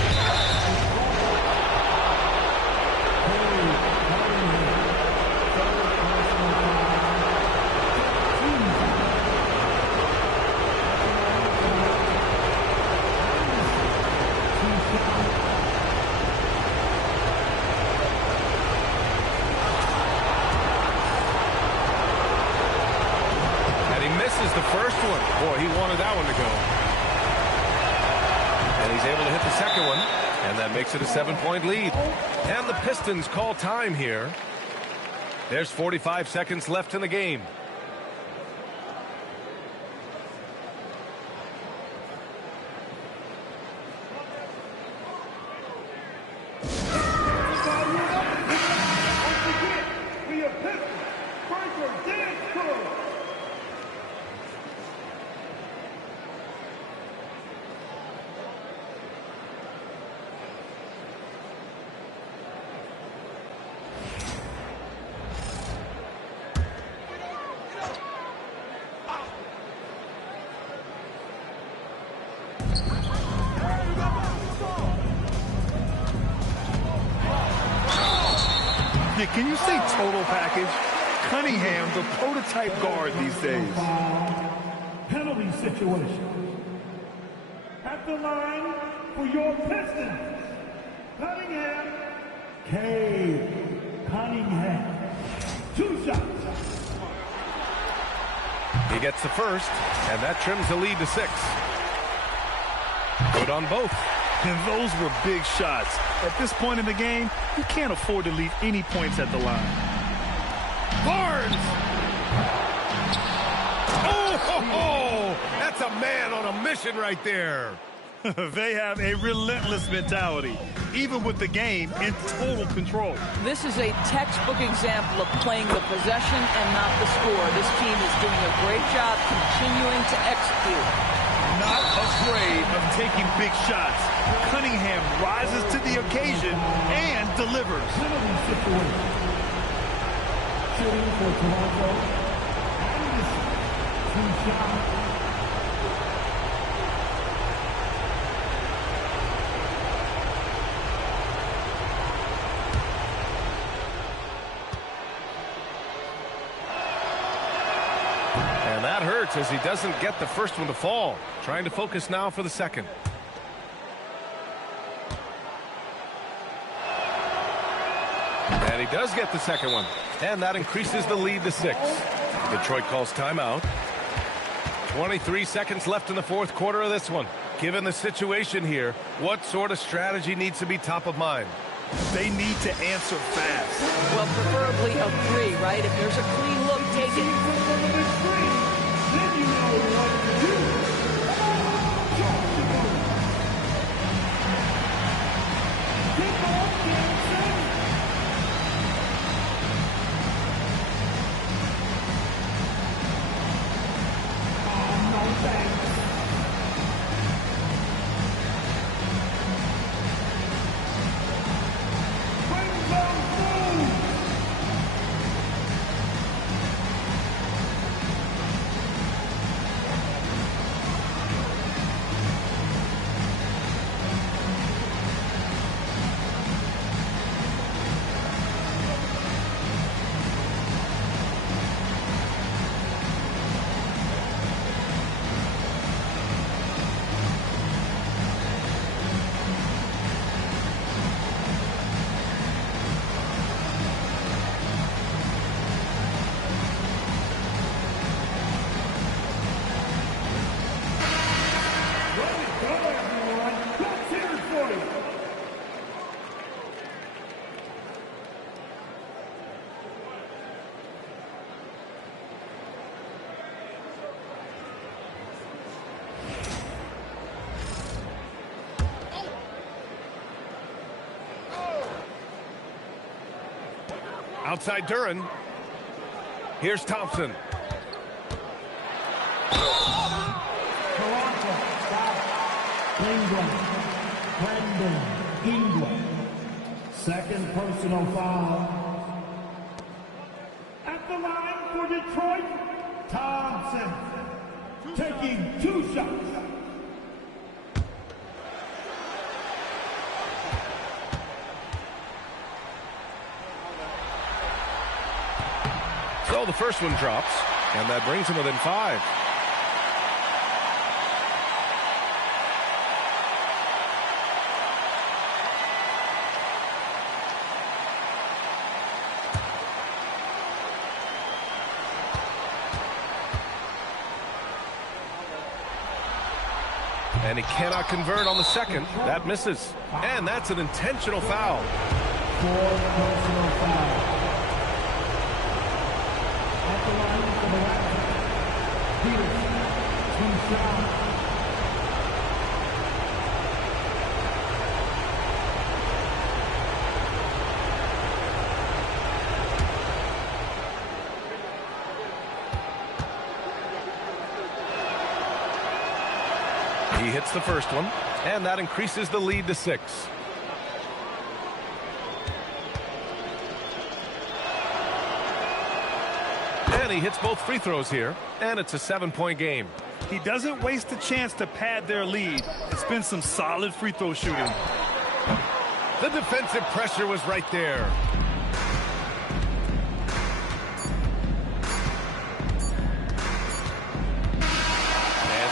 The first one. Boy, he wanted that one to go. And he's able to hit the second one. And that makes it a 7-point lead. And the Pistons call time here. There's 45 seconds left in the game. Can you say total package? Cunningham, the prototype guard these days. Penalty situation. At the line for your Pistons, Cunningham. Cunningham. 2 shots. He gets the first, and that trims the lead to 6. Good on both. And those were big shots. At this point in the game, you can't afford to leave any points at the line. Barnes! Oh, that's a man on a mission right there. They have a relentless mentality, even with the game in total control. This is a textbook example of playing the possession and not the score. This team is doing a great job continuing to execute. Not afraid of taking big shots. Cunningham rises to the occasion and delivers. Shooting for Toronto. 2 shots. And that hurts as he doesn't get the first one to fall. Trying to focus now for the second. And he does get the second one. And that increases the lead to 6. Detroit calls timeout. 23 seconds left in the fourth quarter of this one. Given the situation here, what sort of strategy needs to be top of mind? They need to answer fast. Well, preferably a 3, right? If there's a clean look, take it. Then you know what to do. Outside Duran. Here's Thompson. Ingram. Second personal foul. At the line for Detroit, Thompson. Taking 2 shots. So the first one drops, and that brings him within 5. And he cannot convert on the second. That misses. And that's an intentional foul. 4 personal fouls. At the line for the Raptors, Peterson, 2 shots. He hits the first one, and that increases the lead to 6. And he hits both free throws here, and it's a 7-point game. He doesn't waste a chance to pad their lead. It's been some solid free throw shooting. The defensive pressure was right there.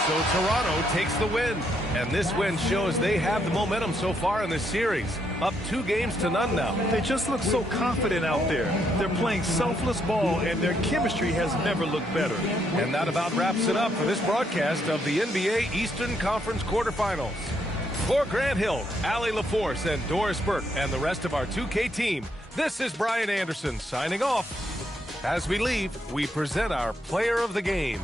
So Toronto takes the win, and this win shows they have the momentum so far in this series. Up 2 games to none now. They just look so confident out there. They're playing selfless ball, and their chemistry has never looked better. And that about wraps it up for this broadcast of the NBA Eastern Conference quarterfinals. For Grant Hill, Allie LaForce, and Doris Burke, and the rest of our 2K team, this is Brian Anderson signing off. As we leave, we present our player of the game.